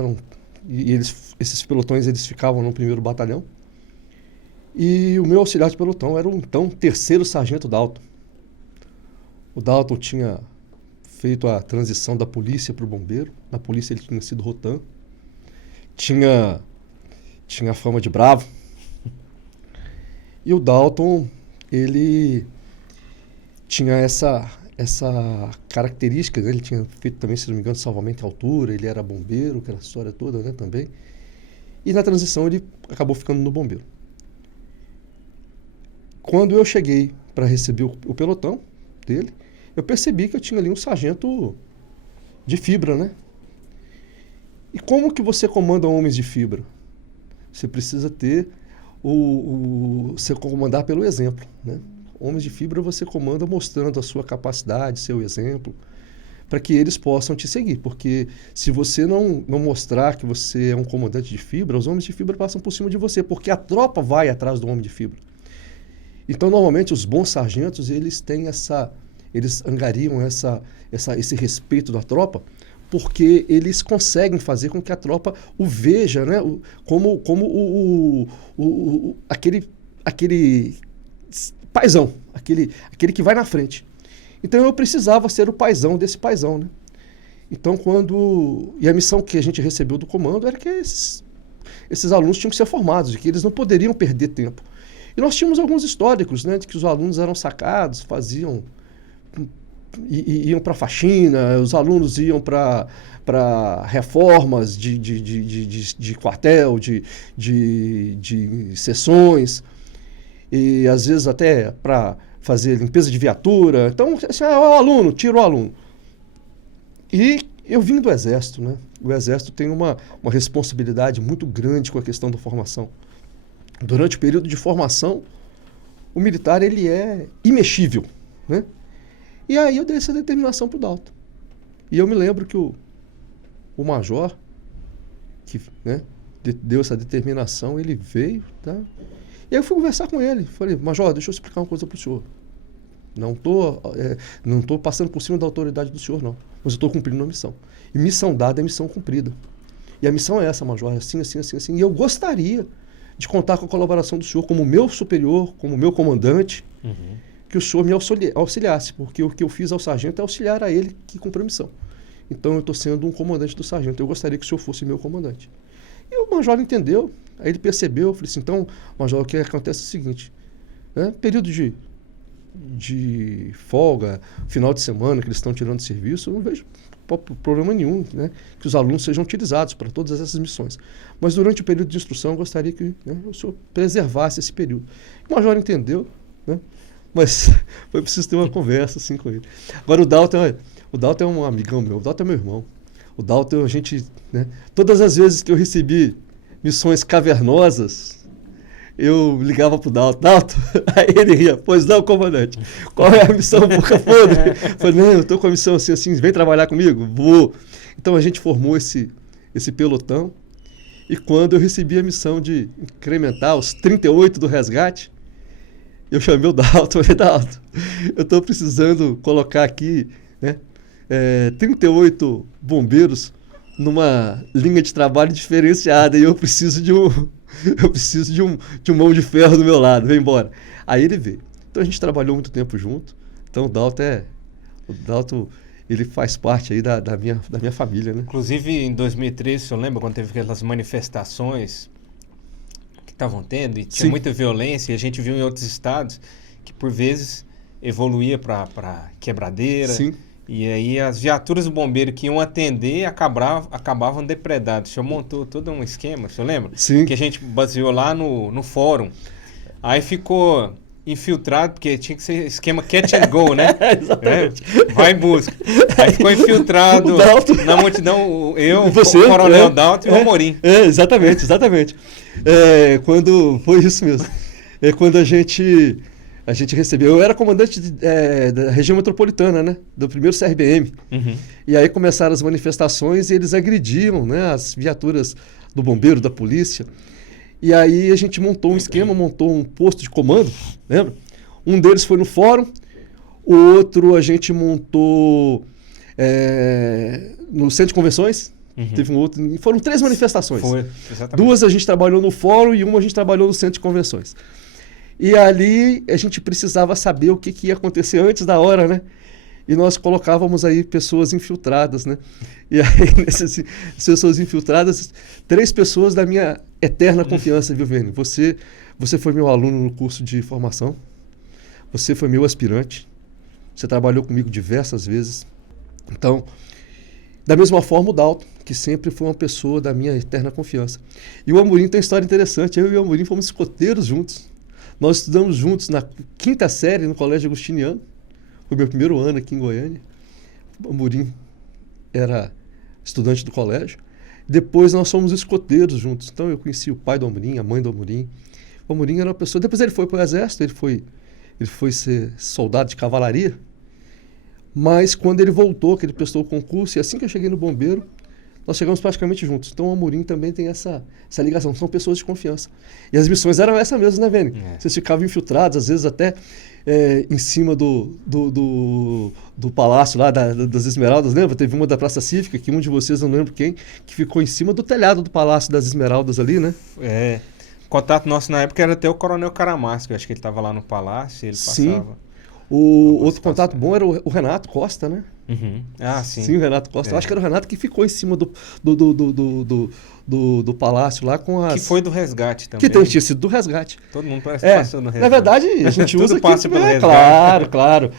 Esses pelotões eles ficavam no 1º batalhão. E o meu auxiliar de pelotão era o então 3º sargento Dalton. O Dalton tinha feito a transição da polícia para o bombeiro. Na polícia ele tinha sido rotan. Tinha fama de bravo. E o Dalton, ele tinha essa característica, né? Ele tinha feito também, se não me engano, salvamento em altura, ele era bombeiro, aquela história toda, né, também. E na transição ele acabou ficando no bombeiro. Quando eu cheguei para receber o pelotão dele, eu percebi que eu tinha ali um sargento de fibra, né? E como que você comanda homens de fibra? Você precisa ter você comandar pelo exemplo, né? Homens de fibra você comanda mostrando a sua capacidade, seu exemplo, para que eles possam te seguir. Porque se você não mostrar que você é um comandante de fibra, os homens de fibra passam por cima de você, porque a tropa vai atrás do homem de fibra. Então, normalmente, os bons sargentos, eles angariam esse respeito da tropa, porque eles conseguem fazer com que a tropa o veja, né, como aquele paizão, aquele que vai na frente. Então eu precisava ser o paizão desse paizão, né? Então e a missão que a gente recebeu do comando era que esses alunos tinham que ser formados, e que eles não poderiam perder tempo. E nós tínhamos alguns históricos, né, de que os alunos eram sacados, iam para faxina, os alunos iam para reformas de quartel, de sessões, e às vezes até para fazer limpeza de viatura. Então, assim, o aluno, tira o aluno. E eu vim do Exército, né? O Exército tem uma responsabilidade muito grande com a questão da formação. Durante o período de formação, o militar ele é imexível, né? E aí eu dei essa determinação para o Dalton. E eu me lembro que o major, que, né, deu essa determinação, ele veio, tá? E aí eu fui conversar com ele. Falei, major, deixa eu explicar uma coisa para o senhor. Não tô passando por cima da autoridade do senhor, não. Mas eu estou cumprindo uma missão. E missão dada é missão cumprida. E a missão é essa, major, assim, assim, assim, assim. E eu gostaria de contar com a colaboração do senhor como meu superior, como meu comandante, que o senhor me auxiliasse, porque o que eu fiz ao sargento é auxiliar a ele que cumpre a missão. Então eu estou sendo um comandante do sargento, eu gostaria que o senhor fosse meu comandante. E o major entendeu, aí ele percebeu, eu falei assim, então, major, o que acontece é o seguinte, né, período de folga, final de semana que eles estão tirando de serviço, eu não vejo problema nenhum, né, que os alunos sejam utilizados para todas essas missões. Mas durante o período de instrução eu gostaria que, né, o senhor preservasse esse período. O major entendeu, né, mas foi preciso ter uma conversa assim com ele. Agora o O Dalton é um amigão meu, o Dalton é meu irmão. O Dalton, a gente, né? Todas as vezes que eu recebi missões cavernosas, eu ligava pro Dalton, aí ele ria, pois não, comandante, qual é a missão boca podre? Eu falei, não, eu tô com a missão assim, vem trabalhar comigo? Vou. Então a gente formou esse pelotão, e quando eu recebi a missão de incrementar os 38 do resgate, eu chamei o Dalton, falei, Dalton, eu estou precisando colocar aqui, né, 38 bombeiros numa linha de trabalho diferenciada, e eu preciso de um mão de ferro do meu lado, vem embora. Aí ele veio. Então a gente trabalhou muito tempo junto. Então o Dalton ele faz parte aí da minha família, né? Inclusive em 2013, o senhor lembra quando teve aquelas manifestações que estavam tendo e tinha Sim. muita violência, e a gente viu em outros estados que por vezes evoluía para quebradeira. Sim. E aí as viaturas do bombeiro que iam atender acabavam depredadas. O senhor montou todo um esquema, o senhor lembra? Sim. Que a gente baseou lá no fórum. Aí ficou infiltrado, porque tinha que ser esquema catch and go, né? Exatamente. Vai em busca. Aí ficou infiltrado O Dalton. na multidão, eu, Você, o Coronel Dalton e o Amorim. Exatamente. Quando foi isso mesmo. Quando a gente recebeu, eu era comandante da região metropolitana, né? Do primeiro CRBM. Uhum. E aí começaram as manifestações e eles agrediam, né, as viaturas do bombeiro, da polícia. E aí a gente montou um esquema, montou um posto de comando, lembra? Um deles foi no fórum, o outro a gente montou no centro de convenções. Uhum. Teve um outro. E foram 3 manifestações. Foi, exatamente. 2 a gente trabalhou no fórum e uma a gente trabalhou no centro de convenções. E ali a gente precisava saber o que ia acontecer antes da hora, né? E nós colocávamos aí pessoas infiltradas, né? E aí, nessas pessoas infiltradas, 3 pessoas da minha eterna confiança, viu, Vênio? Você foi meu aluno no curso de formação, você foi meu aspirante, você trabalhou comigo diversas vezes. Então, da mesma forma o Dalton, que sempre foi uma pessoa da minha eterna confiança. E o Amorim tem uma história interessante, eu e o Amorim fomos escoteiros juntos. Nós estudamos juntos na 5ª série no Colégio Agostiniano. Foi meu primeiro ano aqui em Goiânia. O Amorim era estudante do colégio. Depois nós fomos escoteiros juntos. Então eu conheci o pai do Amorim, a mãe do Amorim. O Amorim era uma pessoa... Depois ele foi para o exército, ele foi ser soldado de cavalaria. Mas quando ele voltou, que ele prestou o concurso, e assim que eu cheguei no bombeiro, nós chegamos praticamente juntos. Então o Amorim também tem essa ligação, são pessoas de confiança. E as missões eram essa mesmo, né, Vênio? Vocês ficavam infiltrados, às vezes até em cima do palácio lá, das Esmeraldas, lembra? Teve uma da Praça Cívica, que um de vocês, não lembro quem, que ficou em cima do telhado do Palácio das Esmeraldas ali, né? O contato nosso na época era até o Coronel Caramasco, eu acho que ele estava lá no palácio, ele Sim. passava. O outro contato bom era o Renato Costa, né? Uhum. Ah, sim. Sim, o Renato Costa. Eu acho que era o Renato que ficou em cima do palácio lá com as... Que foi do resgate também. Que tinha sido do resgate. Todo mundo parece que passou no resgate. Na verdade, a gente usa... Tudo passa pelo resgate. Claro.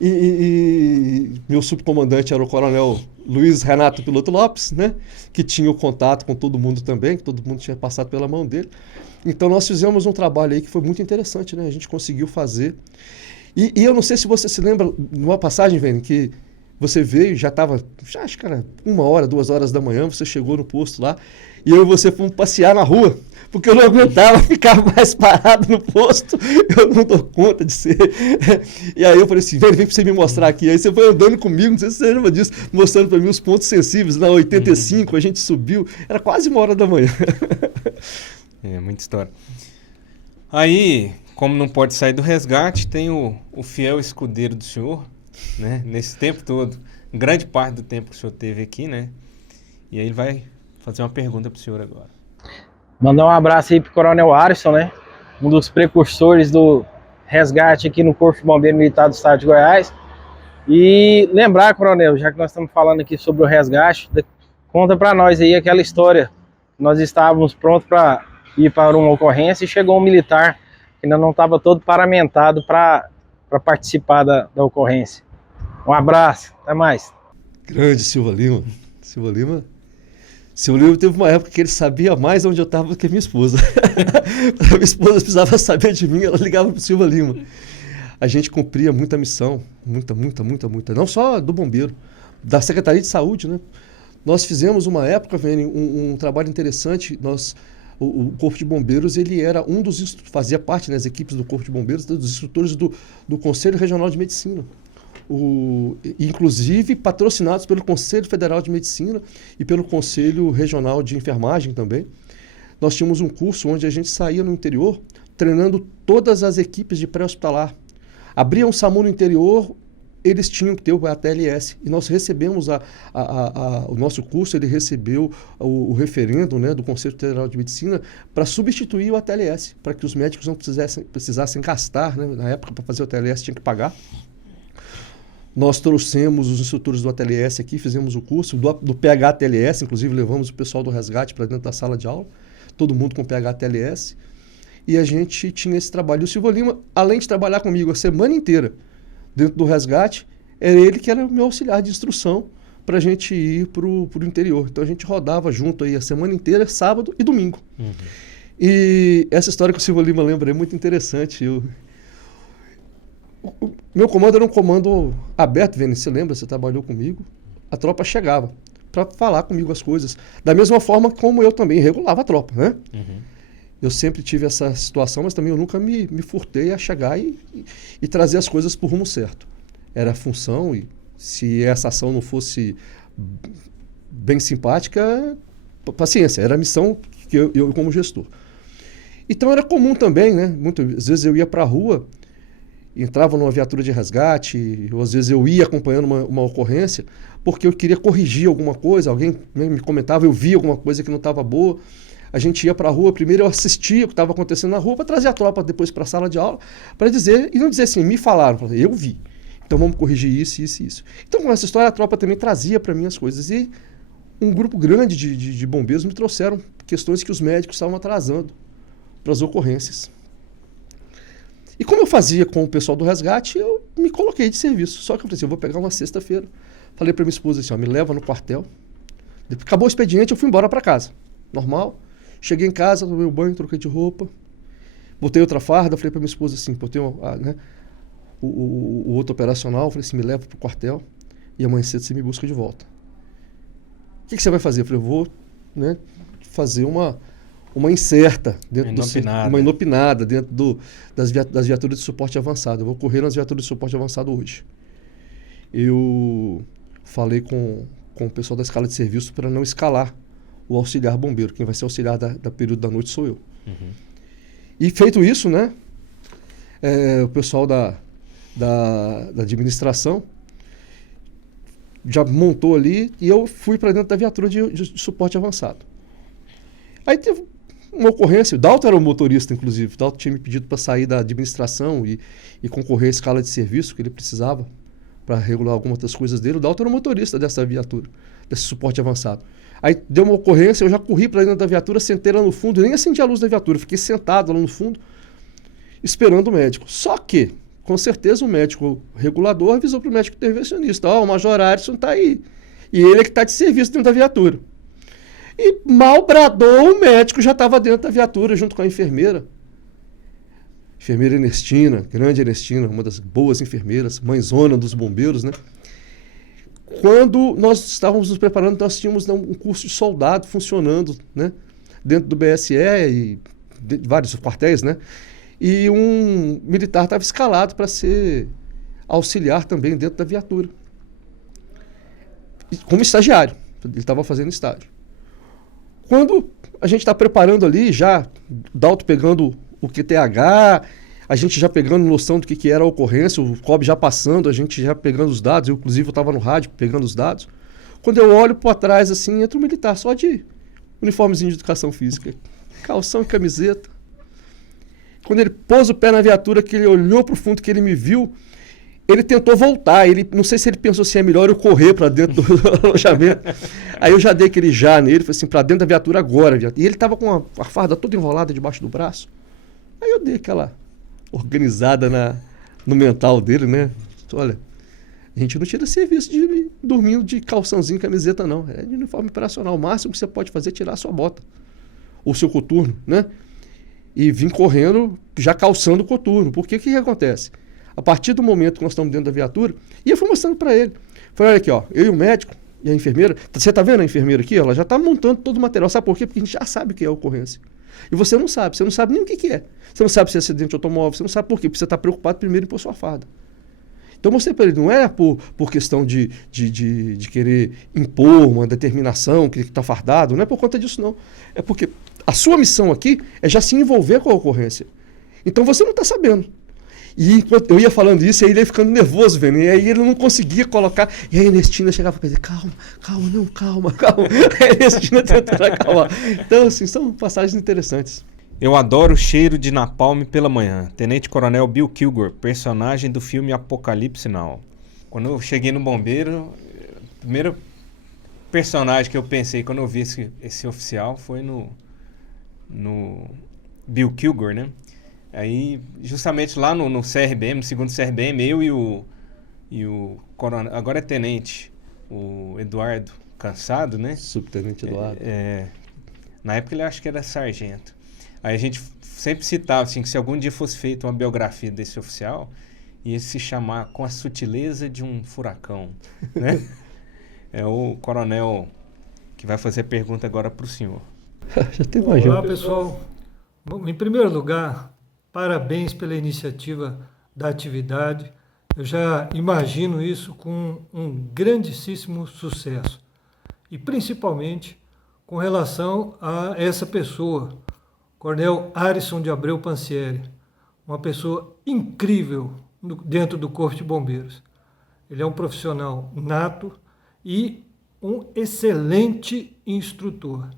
E meu subcomandante era o Coronel Luiz Renato Piloto Lopes, né? Que tinha o contato com todo mundo também, que todo mundo tinha passado pela mão dele. Então nós fizemos um trabalho aí que foi muito interessante, né? A gente conseguiu fazer... E eu não sei se você se lembra, numa passagem, Vênio, que você veio, já acho que era 1 hora, 2 horas da manhã, você chegou no posto lá, e eu e você fomos passear na rua, porque eu não aguentava ficar mais parado no posto, eu não dou conta de ser. E aí eu falei assim, vem pra você me mostrar aqui. Aí você foi andando comigo, não sei se você lembra disso, mostrando pra mim os pontos sensíveis, na 85, a gente subiu, era quase 1 hora da manhã. Muita história. Aí... Como não pode sair do resgate, tem o fiel escudeiro do senhor, né? Nesse tempo todo, grande parte do tempo que o senhor teve aqui, né? E aí ele vai fazer uma pergunta para o senhor agora. Mandar um abraço aí pro Coronel Arisson, né? Um dos precursores do resgate aqui no Corpo de Bombeiro Militar do Estado de Goiás. E lembrar, Coronel, já que nós estamos falando aqui sobre o resgate, conta para nós aí aquela história. Nós estávamos prontos para ir para uma ocorrência e chegou um militar que ainda não estava todo paramentado para participar da ocorrência. Um abraço, até mais. Grande Silva Lima. Silva Lima teve uma época que ele sabia mais onde eu estava do que minha esposa. A minha esposa precisava saber de mim, ela ligava para o Silva Lima. A gente cumpria muita missão Muita. Não só do bombeiro, da Secretaria de Saúde, né? Nós fizemos uma época, Vene, um trabalho interessante. O Corpo de Bombeiros, ele era fazia parte, né, das equipes do Corpo de Bombeiros, dos instrutores do Conselho Regional de Medicina. Inclusive patrocinados pelo Conselho Federal de Medicina e pelo Conselho Regional de Enfermagem também. Nós tínhamos um curso onde a gente saía no interior treinando todas as equipes de pré-hospitalar. Abria um SAMU no interior, eles tinham que ter o ATLS. E nós recebemos o nosso curso, ele recebeu o referendo, né, do Conselho Federal de Medicina para substituir o ATLS, para que os médicos não precisassem gastar, né, na época, para fazer o ATLS tinha que pagar. Nós trouxemos os instrutores do ATLS aqui, fizemos o curso, do PH-ATLS, inclusive levamos o pessoal do resgate para dentro da sala de aula, todo mundo com PH-ATLS, e a gente tinha esse trabalho. E o Silvio Lima, além de trabalhar comigo a semana inteira dentro do resgate, era ele que era o meu auxiliar de instrução para a gente ir para o interior. Então a gente rodava junto aí a semana inteira, sábado e domingo. Uhum. E essa história que o Silvio Lima lembra é muito interessante. O meu comando era um comando aberto, Vênus, você lembra? Você trabalhou comigo. A tropa chegava para falar comigo as coisas. Da mesma forma como eu também regulava a tropa, né? Uhum. Eu sempre tive essa situação, mas também eu nunca me furtei a chegar e trazer as coisas por rumo certo. Era a função, e se essa ação não fosse bem simpática, paciência, era a missão que eu como gestor. Então era comum também, né? Muitas vezes eu ia para a rua, entrava numa viatura de resgate, ou às vezes eu ia acompanhando uma ocorrência, porque eu queria corrigir alguma coisa, alguém me comentava, eu via alguma coisa que não estava boa. A gente ia para a rua, primeiro eu assistia o que estava acontecendo na rua, para trazer a tropa depois para a sala de aula, para dizer, e não dizer assim, me falaram, eu vi. Então vamos corrigir isso, isso e isso. Então com essa história a tropa também trazia para mim as coisas. E um grupo grande de bombeiros me trouxeram questões que os médicos estavam atrasando para as ocorrências. E como eu fazia com o pessoal do resgate, eu me coloquei de serviço. Só que eu falei assim, eu vou pegar uma sexta-feira. Falei para minha esposa assim, me leva no quartel. Acabou o expediente, eu fui embora para casa. Normal. Cheguei em casa, tomei um banho, troquei de roupa. Botei outra farda, falei para minha esposa assim, botei o outro operacional, falei assim, me leva para o quartel e amanhã cedo você me busca de volta. O que você vai fazer? Eu falei, eu vou, né, fazer uma incerta dentro uma inopinada dentro das viaturas de suporte avançado. Eu vou correr nas viaturas de suporte avançado hoje. Eu falei com o pessoal da escala de serviço para não escalar o auxiliar bombeiro. Quem vai ser auxiliar da período da noite sou eu. Uhum. E feito isso, né, o pessoal da administração já montou ali e eu fui para dentro da viatura de suporte avançado. Aí teve uma ocorrência, o Dalton era o motorista, inclusive. O Dalton tinha me pedido para sair da administração e concorrer à escala de serviço que ele precisava para regular algumas das coisas dele. O Dalton era o motorista dessa viatura, desse suporte avançado. Aí deu uma ocorrência, eu já corri para dentro da viatura, sentei lá no fundo, e nem acendi a luz da viatura, fiquei sentado lá no fundo, esperando o médico. Só que, com certeza, o médico regulador avisou para o médico intervencionista, o Major Arisson está aí, e ele é que está de serviço dentro da viatura. E mal bradou, o médico já estava dentro da viatura, junto com a enfermeira. Enfermeira Ernestina, grande Ernestina, uma das boas enfermeiras, mãezona dos bombeiros, né? Quando nós estávamos nos preparando, nós tínhamos um curso de soldado funcionando, né, dentro do BSE e de vários quartéis, né? E um militar estava escalado para ser auxiliar também dentro da viatura. Como estagiário, ele estava fazendo estágio. Quando a gente está preparando ali, já Dalton pegando o QTH, a gente já pegando noção do que era a ocorrência, o COB já passando, a gente já pegando os dados, eu inclusive estava no rádio pegando os dados. Quando eu olho para trás assim, entra um militar só de uniformezinho de educação física, calção e camiseta. Quando ele pôs o pé na viatura, que ele olhou para o fundo, que ele me viu, ele tentou voltar. Não sei se ele pensou se é melhor eu correr para dentro do alojamento. Aí eu já dei aquele já nele, falei assim, para dentro da viatura agora. E ele estava com a farda toda enrolada debaixo do braço. Aí eu dei aquela organizada no mental dele, né? Olha, a gente não tira serviço de dormindo de calçãozinho e camiseta, não. É de uniforme operacional. O máximo que você pode fazer é tirar a sua bota. Ou seu coturno, né? E vim correndo, já calçando o coturno. Porque o que acontece? A partir do momento que nós estamos dentro da viatura, e eu fui mostrando para ele. Falei, olha aqui, ó, eu e o médico e a enfermeira, você tá vendo a enfermeira aqui? Ela já tá montando todo o material. Sabe por quê? Porque a gente já sabe o que é a ocorrência. E você não sabe nem o que é. Você não sabe se é acidente de automóvel, você não sabe por quê, porque você está preocupado primeiro em pôr sua farda. Então eu mostrei para ele, não é por questão de querer impor uma determinação que está fardado, não é por conta disso não. É porque a sua missão aqui é já se envolver com a ocorrência. Então você não está sabendo. E enquanto eu ia falando isso, aí ele ia ficando nervoso, vendo, e aí ele não conseguia colocar. E aí a Ernestina chegava para ele, calma. Aí a Ernestina tentando acalmar. Então, assim, são passagens interessantes. Eu adoro o cheiro de napalm pela manhã. Tenente Coronel Bill Kilgore, personagem do filme Apocalipse Now. Quando eu cheguei no bombeiro, o primeiro personagem que eu pensei quando eu vi esse oficial foi no Bill Kilgore, né? Aí, justamente lá no CRBM, no segundo CRBM, eu e o coronel, agora é tenente, o Eduardo Cansado, né? Subtenente Eduardo. Na época ele acho que era sargento. Aí a gente sempre citava assim, que se algum dia fosse feita uma biografia desse oficial, ia se chamar Com a Sutileza de um Furacão, né? É o coronel que vai fazer a pergunta agora para o senhor. Já tem mais. Olá, pessoal. Bom, em primeiro lugar, parabéns pela iniciativa da atividade. Eu já imagino isso com um grandíssimo sucesso. E principalmente com relação a essa pessoa, Coronel Arisson de Abreu Pansieri, uma pessoa incrível dentro do Corpo de Bombeiros. Ele é um profissional nato e um excelente instrutor.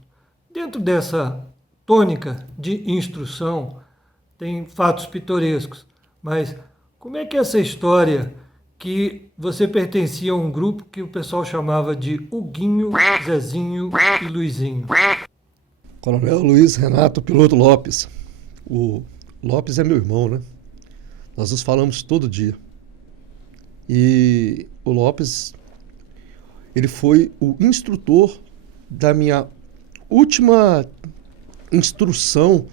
Dentro dessa tônica de instrução, tem fatos pitorescos, mas como é que é essa história que você pertencia a um grupo que o pessoal chamava de Huguinho, Zezinho e Luizinho? Coronel Luiz Renato Piloto Lopes. O Lopes é meu irmão, né? Nós nos falamos todo dia. E o Lopes, ele foi o instrutor da minha última instrução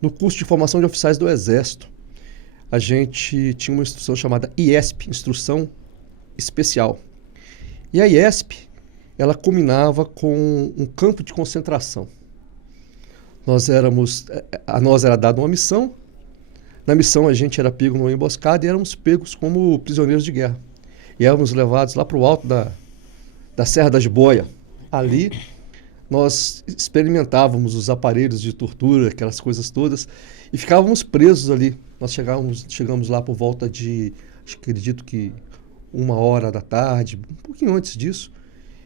no curso de formação de oficiais do Exército. A gente tinha uma instrução chamada IESP, Instrução Especial. E a IESP, ela combinava com um campo de concentração. A nós era dada uma missão. Na missão a gente era pego numa emboscada e éramos pegos como prisioneiros de guerra. E éramos levados lá para o alto da Serra da Jiboia. Ali nós experimentávamos os aparelhos de tortura, aquelas coisas todas, e ficávamos presos ali. Nós chegamos lá por volta de, acredito que 1h da tarde, um pouquinho antes disso,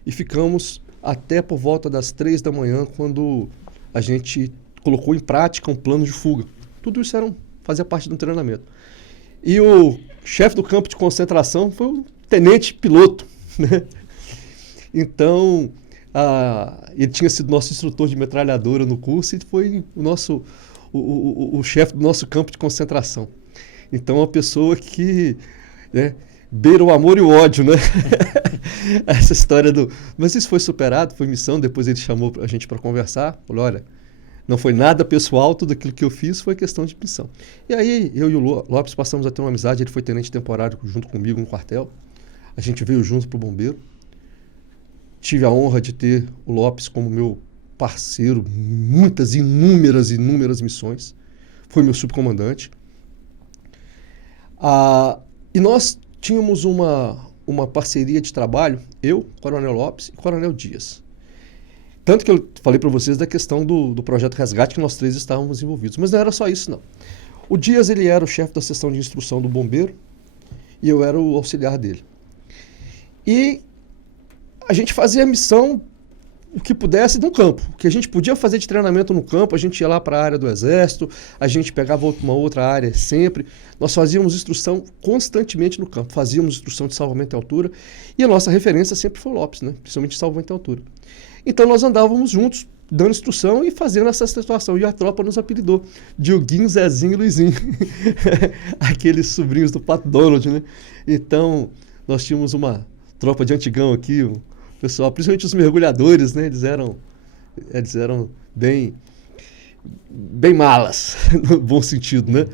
e ficamos até por volta das 3 da manhã, quando a gente colocou em prática um plano de fuga. Tudo isso fazia parte do treinamento. E o chefe do campo de concentração foi o tenente piloto, né? Então, ele tinha sido nosso instrutor de metralhadora no curso e foi o chefe do nosso campo de concentração. Então, uma pessoa que, né, beira o amor e o ódio, né? Essa história Mas isso foi superado, foi missão, depois ele chamou a gente para conversar, falou, olha, não foi nada pessoal, tudo aquilo que eu fiz foi questão de missão. E aí, eu e o Lopes passamos a ter uma amizade, ele foi tenente temporário junto comigo no quartel, a gente veio junto para o bombeiro. Tive a honra de ter o Lopes como meu parceiro, inúmeras missões. Foi meu subcomandante. E nós tínhamos uma parceria de trabalho, eu, Coronel Lopes e Coronel Dias. Tanto que eu falei para vocês da questão do projeto Resgate, que nós três estávamos envolvidos. Mas não era só isso, não. O Dias, ele era o chefe da seção de instrução do bombeiro e eu era o auxiliar dele. E a gente fazia a missão, o que pudesse, no campo. O que a gente podia fazer de treinamento no campo, a gente ia lá para a área do Exército, a gente pegava uma outra área sempre. Nós fazíamos instrução constantemente no campo. Fazíamos instrução de salvamento em altura. E a nossa referência sempre foi o Lopes, né? Principalmente de salvamento em altura. Então nós andávamos juntos, dando instrução e fazendo essa situação. E a tropa nos apelidou de Huguinho, Zezinho e Luizinho. Aqueles sobrinhos do Pato Donald, né? Então, nós tínhamos uma tropa de antigão aqui, o pessoal, principalmente os mergulhadores, né? Eles eram bem malas, no bom sentido, né?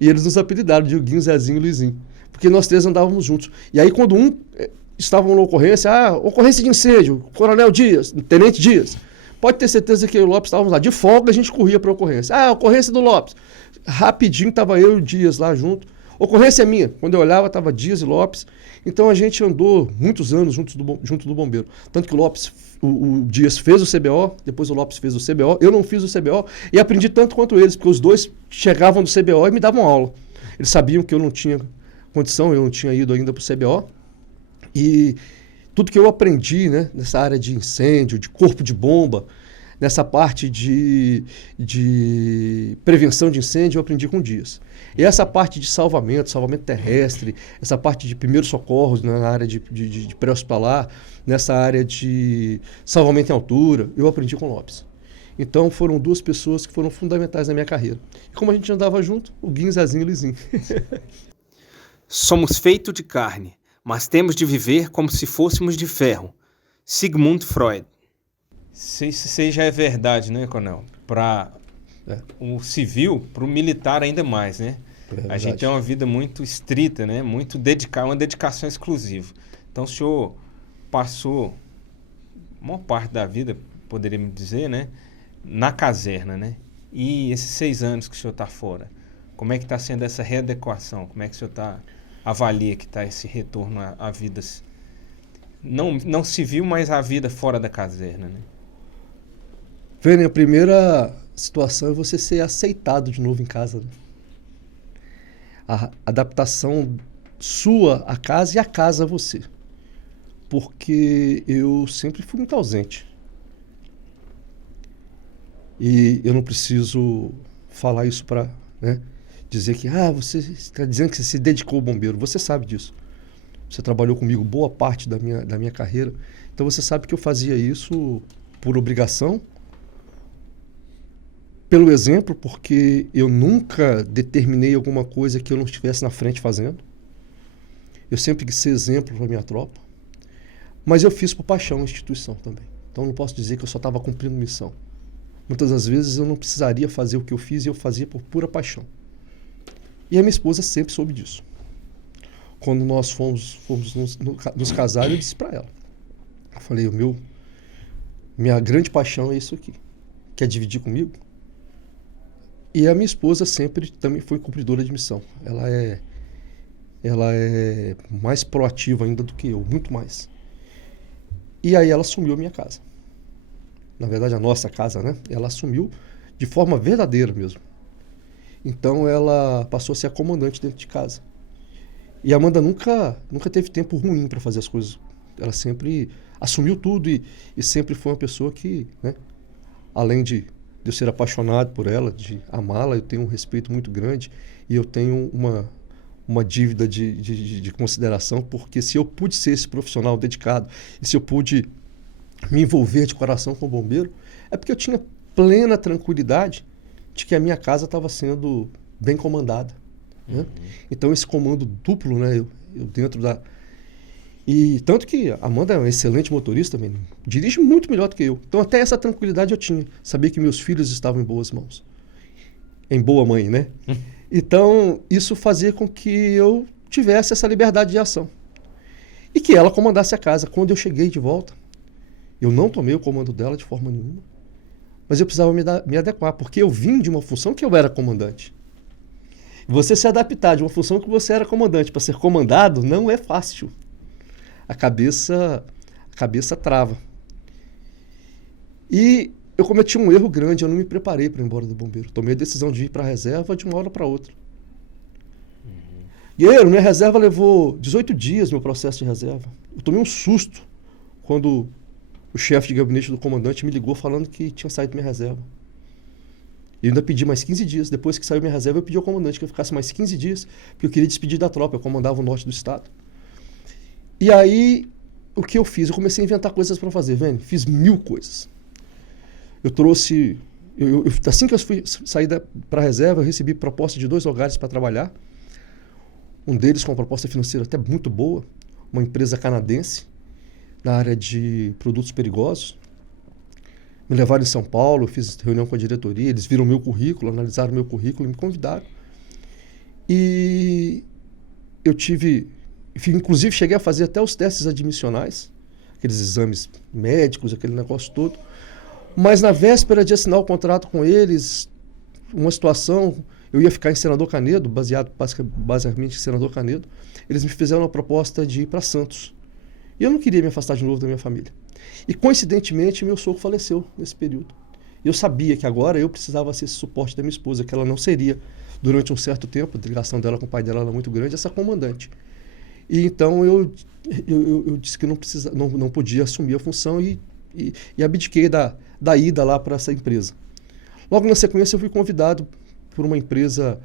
E eles nos apelidaram de Huguinho, Zezinho e Luizinho. porque nós três andávamos juntos. E aí quando estava na ocorrência, ocorrência de incêndio, Coronel Dias, Tenente Dias, pode ter certeza que eu e o Lopes estávamos lá. De folga a gente corria para a ocorrência. Ocorrência do Lopes. Rapidinho estava eu e o Dias lá junto. Ocorrência minha. Quando eu olhava, estava Dias e Lopes. Então a gente andou muitos anos junto do bombeiro. Tanto que o Lopes, o Dias fez o CBO, depois o Lopes fez o CBO. Eu não fiz o CBO e aprendi tanto quanto eles, porque os dois chegavam do CBO e me davam aula. Eles sabiam que eu não tinha condição, eu não tinha ido ainda para o CBO. E tudo que eu aprendi, né, nessa área de incêndio, de corpo de bomba, nessa parte de prevenção de incêndio, eu aprendi com o Dias. E essa parte de salvamento terrestre, essa parte de primeiros socorros, né, na área de pré-hospitalar, nessa área de salvamento em altura, eu aprendi com o Lopes. Então foram duas pessoas que foram fundamentais na minha carreira. E como a gente andava junto, o Guinho, Zezinho e o Lizinho. Somos feitos de carne, mas temos de viver como se fôssemos de ferro. Sigmund Freud. Isso já é verdade, né, Coronel? Para o civil, para o militar ainda mais, né? A gente tem uma vida muito estrita, né? Muito dedicada, uma dedicação exclusiva. Então o senhor passou a maior parte da vida, poderíamos dizer, né? Na caserna, né? E esses 6 anos que o senhor está fora, como é que está sendo essa readequação? Como é que o senhor avalia que está esse retorno à vida, não civil, mas à vida fora da caserna, né? Vênia, a primeira situação é você ser aceitado de novo em casa. Né? A adaptação sua à casa e a casa a você. Porque eu sempre fui muito ausente. E eu não preciso falar isso para, né, dizer que você está dizendo que você se dedicou ao bombeiro. Você sabe disso. Você trabalhou comigo boa parte da minha carreira. Então você sabe que eu fazia isso por obrigação, pelo exemplo, porque eu nunca determinei alguma coisa que eu não estivesse na frente fazendo. Eu sempre quis ser exemplo para a minha tropa. Mas eu fiz por paixão a instituição também. Então não posso dizer que eu só estava cumprindo missão. Muitas das vezes eu não precisaria fazer o que eu fiz e eu fazia por pura paixão. E a minha esposa sempre soube disso. Quando nós fomos nos casar, eu disse para ela. Eu falei, minha grande paixão é isso aqui. Quer dividir comigo? E a minha esposa sempre também foi cumpridora de missão. Ela é mais proativa ainda do que eu, muito mais. E aí ela assumiu a minha casa. Na verdade, a nossa casa, né? Ela assumiu de forma verdadeira mesmo. Então ela passou a ser a comandante dentro de casa. E a Amanda nunca teve tempo ruim para fazer as coisas. Ela sempre assumiu tudo e sempre foi uma pessoa que, né, além de eu ser apaixonado por ela, de amá-la, eu tenho um respeito muito grande e eu tenho uma dívida de consideração, porque se eu pude ser esse profissional dedicado e se eu pude me envolver de coração com o bombeiro, é porque eu tinha plena tranquilidade de que a minha casa estava sendo bem comandada. Né? Então esse comando duplo, né, eu dentro da... E tanto que a Amanda é uma excelente motorista, também, dirige muito melhor do que eu. Então até essa tranquilidade eu tinha. Sabia que meus filhos estavam em boas mãos. Em boa mãe, né? Então isso fazia com que eu tivesse essa liberdade de ação. E que ela comandasse a casa. Quando eu cheguei de volta, eu não tomei o comando dela de forma nenhuma. Mas eu precisava me adequar, porque eu vim de uma função que eu era comandante. Você se adaptar de uma função que você era comandante para ser comandado não é fácil. A cabeça trava. E eu cometi um erro grande, eu não me preparei para ir embora do bombeiro. Tomei a decisão de ir para a reserva de uma hora para outra. Guerreiro, minha reserva levou 18 dias, meu processo de reserva. Eu tomei um susto quando o chefe de gabinete do comandante me ligou falando que tinha saído minha reserva. E ainda pedi mais 15 dias. Depois que saiu minha reserva, eu pedi ao comandante que eu ficasse mais 15 dias, porque eu queria despedir da tropa. Eu comandava o norte do estado. E aí, o que eu fiz? Eu comecei a inventar coisas para fazer, velho. Fiz 1000 coisas. Eu trouxe... assim que eu saí para a reserva, eu recebi proposta de 2 lugares para trabalhar. Um deles com uma proposta financeira até muito boa. Uma empresa canadense, na área de produtos perigosos. Me levaram em São Paulo, eu fiz reunião com a diretoria, eles viram meu currículo, analisaram meu currículo e me convidaram. E eu tive... Inclusive, cheguei a fazer até os testes admissionais, aqueles exames médicos, aquele negócio todo. Mas na véspera de assinar o contrato com eles, uma situação, eu ia ficar em Senador Canedo, baseado basicamente em Senador Canedo, eles me fizeram uma proposta de ir para Santos. E eu não queria me afastar de novo da minha família. E coincidentemente, meu sogro faleceu nesse período. E eu sabia que agora eu precisava ser esse suporte da minha esposa, que ela não seria, durante um certo tempo, a ligação dela com o pai dela era muito grande, essa comandante. E então eu disse que não podia assumir a função e abdiquei da ida lá para essa empresa. Logo na sequência eu fui convidado por uma empresa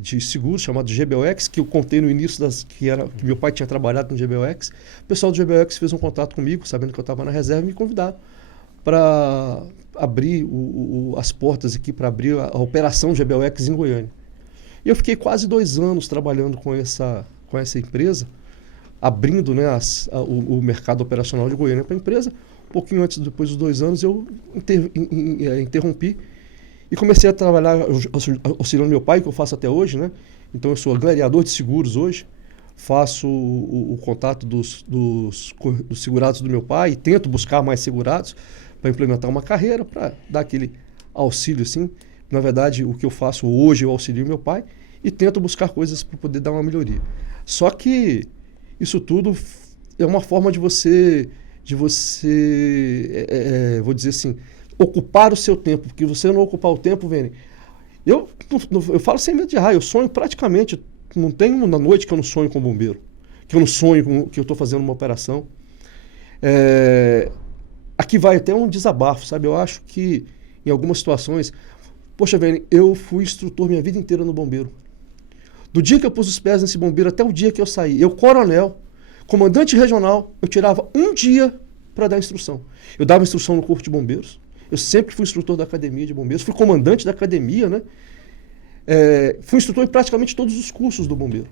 de seguros chamada GBOX, que eu contei no início que meu pai tinha trabalhado no GBOX. O pessoal do GBOX fez um contato comigo, sabendo que eu estava na reserva, e me convidaram para abrir as portas aqui, para abrir a operação GBOX em Goiânia. E eu fiquei quase 2 anos trabalhando com essa empresa, abrindo, né, o mercado operacional de Goiânia para a empresa. Um pouquinho depois dos 2 anos, eu interrompi e comecei a trabalhar auxiliando meu pai, que eu faço até hoje, né? Então eu sou agregador de seguros hoje, faço o contato dos segurados do meu pai e tento buscar mais segurados para implementar uma carreira, para dar aquele auxílio, assim. Na verdade, o que eu faço hoje, eu auxilio meu pai e tento buscar coisas para poder dar uma melhoria. Só que isso tudo é uma forma de você vou dizer assim, ocupar o seu tempo, porque você não ocupar o tempo, Vene, eu falo sem medo de errar, eu sonho praticamente, não tem uma noite que eu não sonho com bombeiro, que eu não sonho que eu estou fazendo uma operação. Aqui vai até um desabafo, sabe? Eu acho que em algumas situações, poxa, Vene, eu fui instrutor minha vida inteira no bombeiro. Do dia que eu pus os pés nesse bombeiro até o dia que eu saí, eu, coronel, comandante regional, eu tirava um dia para dar instrução. Eu dava instrução no Corpo de Bombeiros. Eu sempre fui instrutor da Academia de Bombeiros. Fui comandante da academia, né? Fui instrutor em praticamente todos os cursos do bombeiro.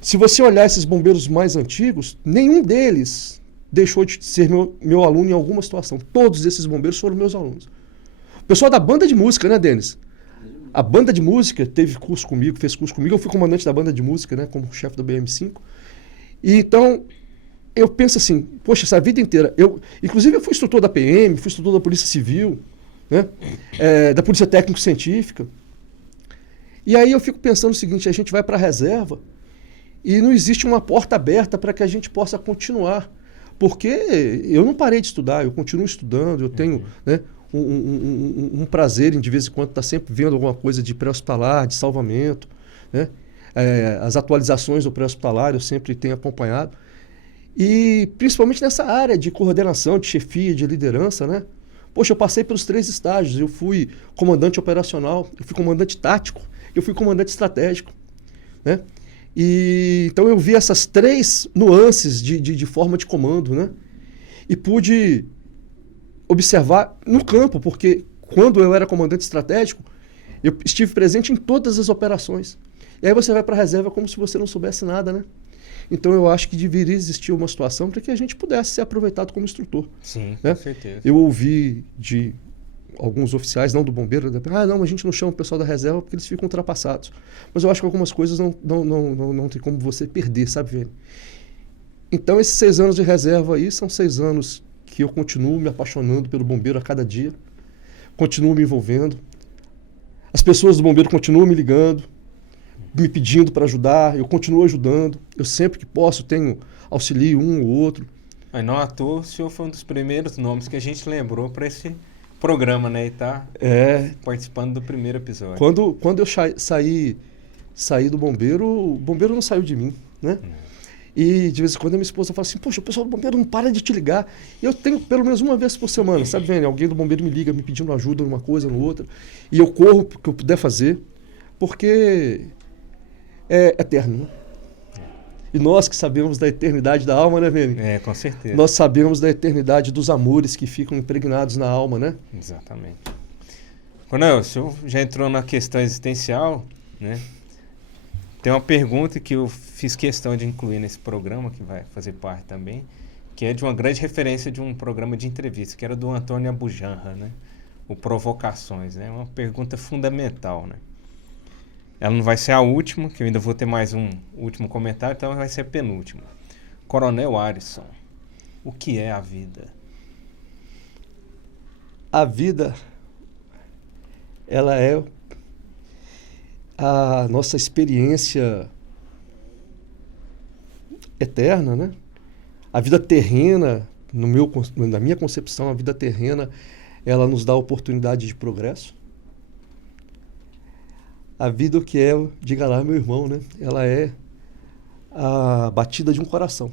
Se você olhar esses bombeiros mais antigos, nenhum deles deixou de ser meu aluno em alguma situação. Todos esses bombeiros foram meus alunos. O pessoal da banda de música, né, Denis? A banda de música teve curso comigo, fez curso comigo. Eu fui comandante da banda de música, né, como chefe da BM5. E então, eu penso assim, poxa, essa vida inteira... Inclusive, eu fui instrutor da PM, fui instrutor da Polícia Civil, né, da Polícia Técnico-Científica. E aí eu fico pensando o seguinte, a gente vai para a reserva e não existe uma porta aberta para que a gente possa continuar. Porque eu não parei de estudar, eu continuo estudando, eu tenho... né, um prazer em, de vez em quando, estar sempre vendo alguma coisa de pré-hospitalar, de salvamento, né? As atualizações do pré-hospitalar eu sempre tenho acompanhado. E principalmente nessa área de coordenação, de chefia, de liderança, né? Poxa, eu passei pelos 3 estágios. Eu fui comandante operacional, eu fui comandante tático, eu fui comandante estratégico, né? E então eu vi essas 3 nuances de forma de comando, né? E pude observar no campo, porque quando eu era comandante estratégico, eu estive presente em todas as operações. E aí você vai para a reserva como se você não soubesse nada, né? Então eu acho que deveria existir uma situação para que a gente pudesse ser aproveitado como instrutor. Sim, né? Com certeza. Eu ouvi de alguns oficiais, não do bombeiro, não, a gente não chama o pessoal da reserva porque eles ficam ultrapassados. Mas eu acho que algumas coisas não tem como você perder, sabe, velho? Então esses 6 anos de reserva aí são 6 anos que eu continuo me apaixonando pelo bombeiro a cada dia, continuo me envolvendo. As pessoas do bombeiro continuam me ligando, me pedindo para ajudar, eu continuo ajudando. Eu sempre que posso auxilio um ou outro. Mas não à toa, o senhor foi um dos primeiros nomes que a gente lembrou para esse programa, né? E tá participando do primeiro episódio. Quando eu saí do bombeiro, o bombeiro não saiu de mim, né? E de vez em quando a minha esposa fala assim, poxa, o pessoal do bombeiro não para de te ligar. E eu tenho pelo menos uma vez por semana, sabe, Vênia? Alguém do bombeiro me liga, me pedindo ajuda numa coisa, numa outra. E eu corro o que eu puder fazer, porque é eterno, né? E nós que sabemos da eternidade da alma, né, Vênia? Com certeza. Nós sabemos da eternidade dos amores que ficam impregnados na alma, né? Exatamente. Coronel, o senhor já entrou na questão existencial, né? Tem uma pergunta que eu fiz questão de incluir nesse programa, que vai fazer parte também, que é de uma grande referência de um programa de entrevista, que era do Antônio Abujanra, né? O Provocações, né? Uma pergunta fundamental, né? Ela não vai ser a última, que eu ainda vou ter mais um último comentário, então vai ser a penúltima. Coronel Arisson, o que é a vida? A vida, ela é a nossa experiência eterna, né? A vida terrena, na minha concepção, a vida terrena, ela nos dá a oportunidade de progresso. A vida, o que é, diga lá, meu irmão, né? Ela é a batida de um coração.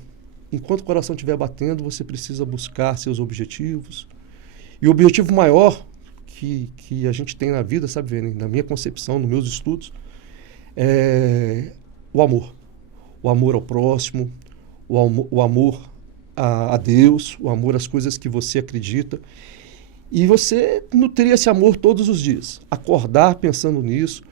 Enquanto o coração estiver batendo, você precisa buscar seus objetivos. E o objetivo maior que a gente tem na vida, sabe, Vênia, na minha concepção, nos meus estudos, é o amor. O amor ao próximo, o amor a Deus, o amor às coisas que você acredita. E você nutrir esse amor todos os dias. Acordar pensando nisso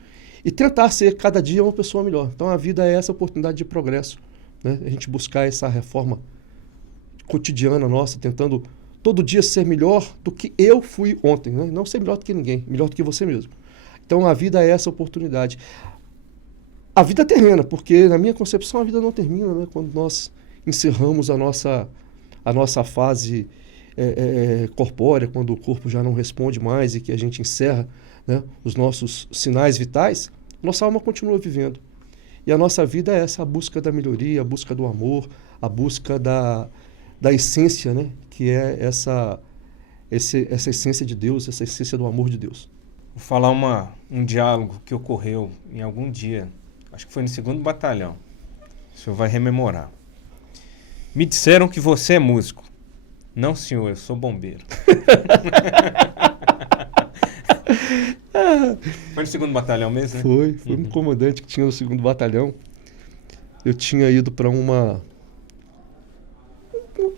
e tentar ser cada dia uma pessoa melhor. Então a vida é essa oportunidade de progresso, né? A gente buscar essa reforma cotidiana nossa, tentando todo dia ser melhor do que eu fui ontem, né? Não ser melhor do que ninguém, melhor do que você mesmo. Então a vida é essa oportunidade. A vida terrena, porque na minha concepção a vida não termina, né? Quando nós encerramos a nossa fase corpórea, quando o corpo já não responde mais e que a gente encerra, né, os nossos sinais vitais, nossa alma continua vivendo. E a nossa vida é essa, a busca da melhoria, a busca do amor, a busca da essência, né, que é essa essência de Deus, essa essência do amor de Deus. Vou falar um diálogo que ocorreu em algum dia, acho que foi no 2º Batalhão. O senhor vai rememorar. Me disseram que você é músico. Não, senhor, eu sou bombeiro. Foi no 2º Batalhão mesmo, né? Foi um comandante que tinha no 2º Batalhão. Eu tinha ido para uma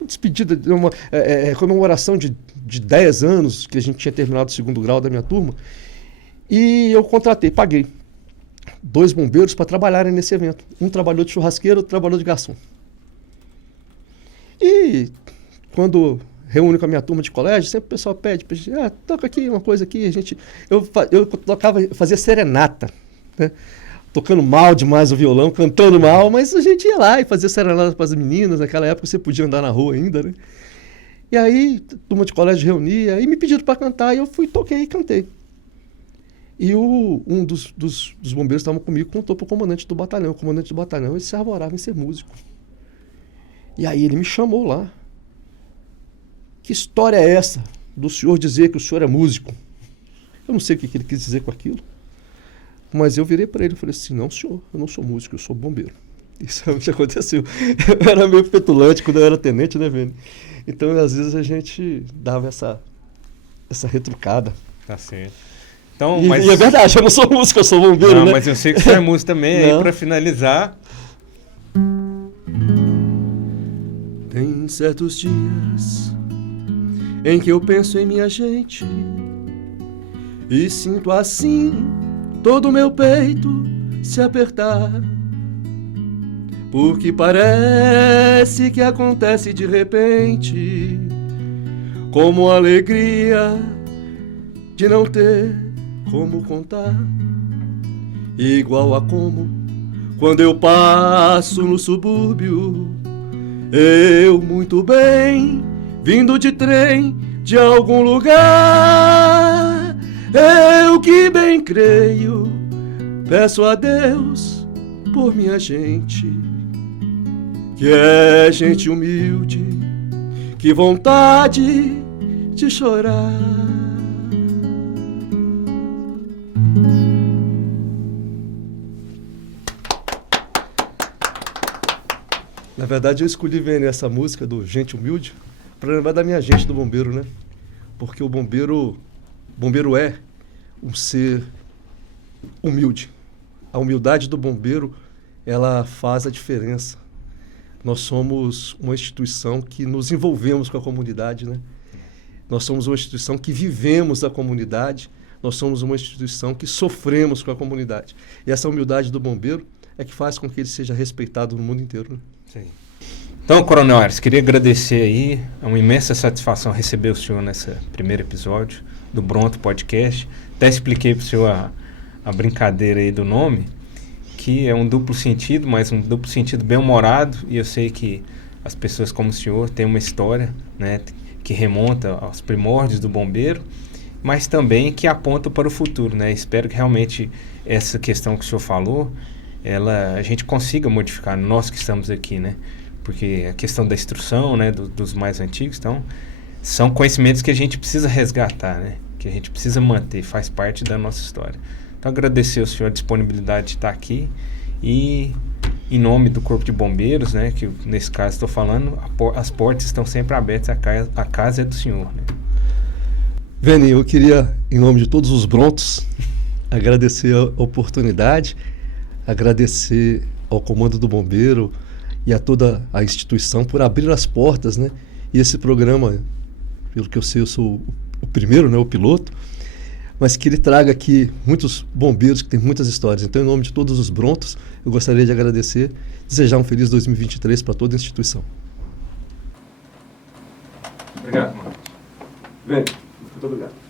despedida, uma comemoração de 10 anos, que a gente tinha terminado o 2º grau da minha turma. E eu paguei 2 bombeiros para trabalharem nesse evento. Um trabalhou de churrasqueiro, outro trabalhou de garçom. E quando reúne com a minha turma de colégio, sempre o pessoal pede, toca aqui uma coisa aqui, eu fazia serenata, né? Tocando mal demais o violão, cantando mal, mas a gente ia lá e fazia serenata para as meninas, naquela época você podia andar na rua ainda, né? E aí, a turma de colégio reunia, e me pediram para cantar, e eu toquei e cantei. E um dos bombeiros que estavam comigo contou para o comandante do batalhão. O comandante do batalhão, ele se arvorava em ser músico. E aí ele me chamou lá. Que história é essa do senhor dizer que o senhor é músico? Eu não sei o que ele quis dizer com aquilo, mas eu virei para ele e falei assim, não, senhor, eu não sou músico, eu sou bombeiro. Isso realmente aconteceu. Eu era meio petulante quando eu era tenente, né, Vênia? Então, às vezes, a gente dava essa retrucada. Tá certo. Então, e é verdade, eu não sou músico, eu sou bombeiro, não, né? Mas eu sei que você é músico também. Aí, para finalizar... Tem certos dias em que eu penso em minha gente e sinto assim todo o meu peito se apertar, porque parece que acontece de repente, como a alegria de não ter como contar, igual a como quando eu passo no subúrbio, eu muito bem, vindo de trem de algum lugar, eu que bem creio, peço a Deus por minha gente, que é gente humilde, que vontade de chorar. Na verdade, eu escolhi ver essa música do Gente Humilde para lembrar da minha gente do bombeiro, né? Porque o bombeiro é um ser humilde. A humildade do bombeiro, ela faz a diferença. Nós somos uma instituição que nos envolvemos com a comunidade, né? Nós somos uma instituição que vivemos a comunidade, nós somos uma instituição que sofremos com a comunidade. E essa humildade do bombeiro é que faz com que ele seja respeitado no mundo inteiro, né? Sim. Então, Coronel Aires, queria agradecer aí, é uma imensa satisfação receber o senhor nesse primeiro episódio do Bronto Podcast. Até expliquei para o senhor a brincadeira aí do nome, que é um duplo sentido, mas um duplo sentido bem humorado, e eu sei que as pessoas como o senhor têm uma história, né, que remonta aos primórdios do bombeiro, mas também que aponta para o futuro, né? Espero que realmente essa questão que o senhor falou, a gente consiga modificar, nós que estamos aqui, né? Porque a questão da instrução, né, dos mais antigos, então, são conhecimentos que a gente precisa resgatar, né? Que a gente precisa manter, faz parte da nossa história. Então, agradecer ao senhor a disponibilidade de estar aqui e, em nome do Corpo de Bombeiros, né, que nesse caso estou falando, as portas estão sempre abertas, a casa é do senhor, né? Veni, eu queria, em nome de todos os Brontos, agradecer a oportunidade, agradecer ao Comando do Bombeiro e a toda a instituição por abrir as portas, né? E esse programa, pelo que eu sei, eu sou o primeiro, né, o piloto, mas que ele traga aqui muitos bombeiros que têm muitas histórias. Então, em nome de todos os Brontos, eu gostaria de agradecer, desejar um feliz 2023 para toda a instituição. Obrigado, mano. Vem, muito obrigado.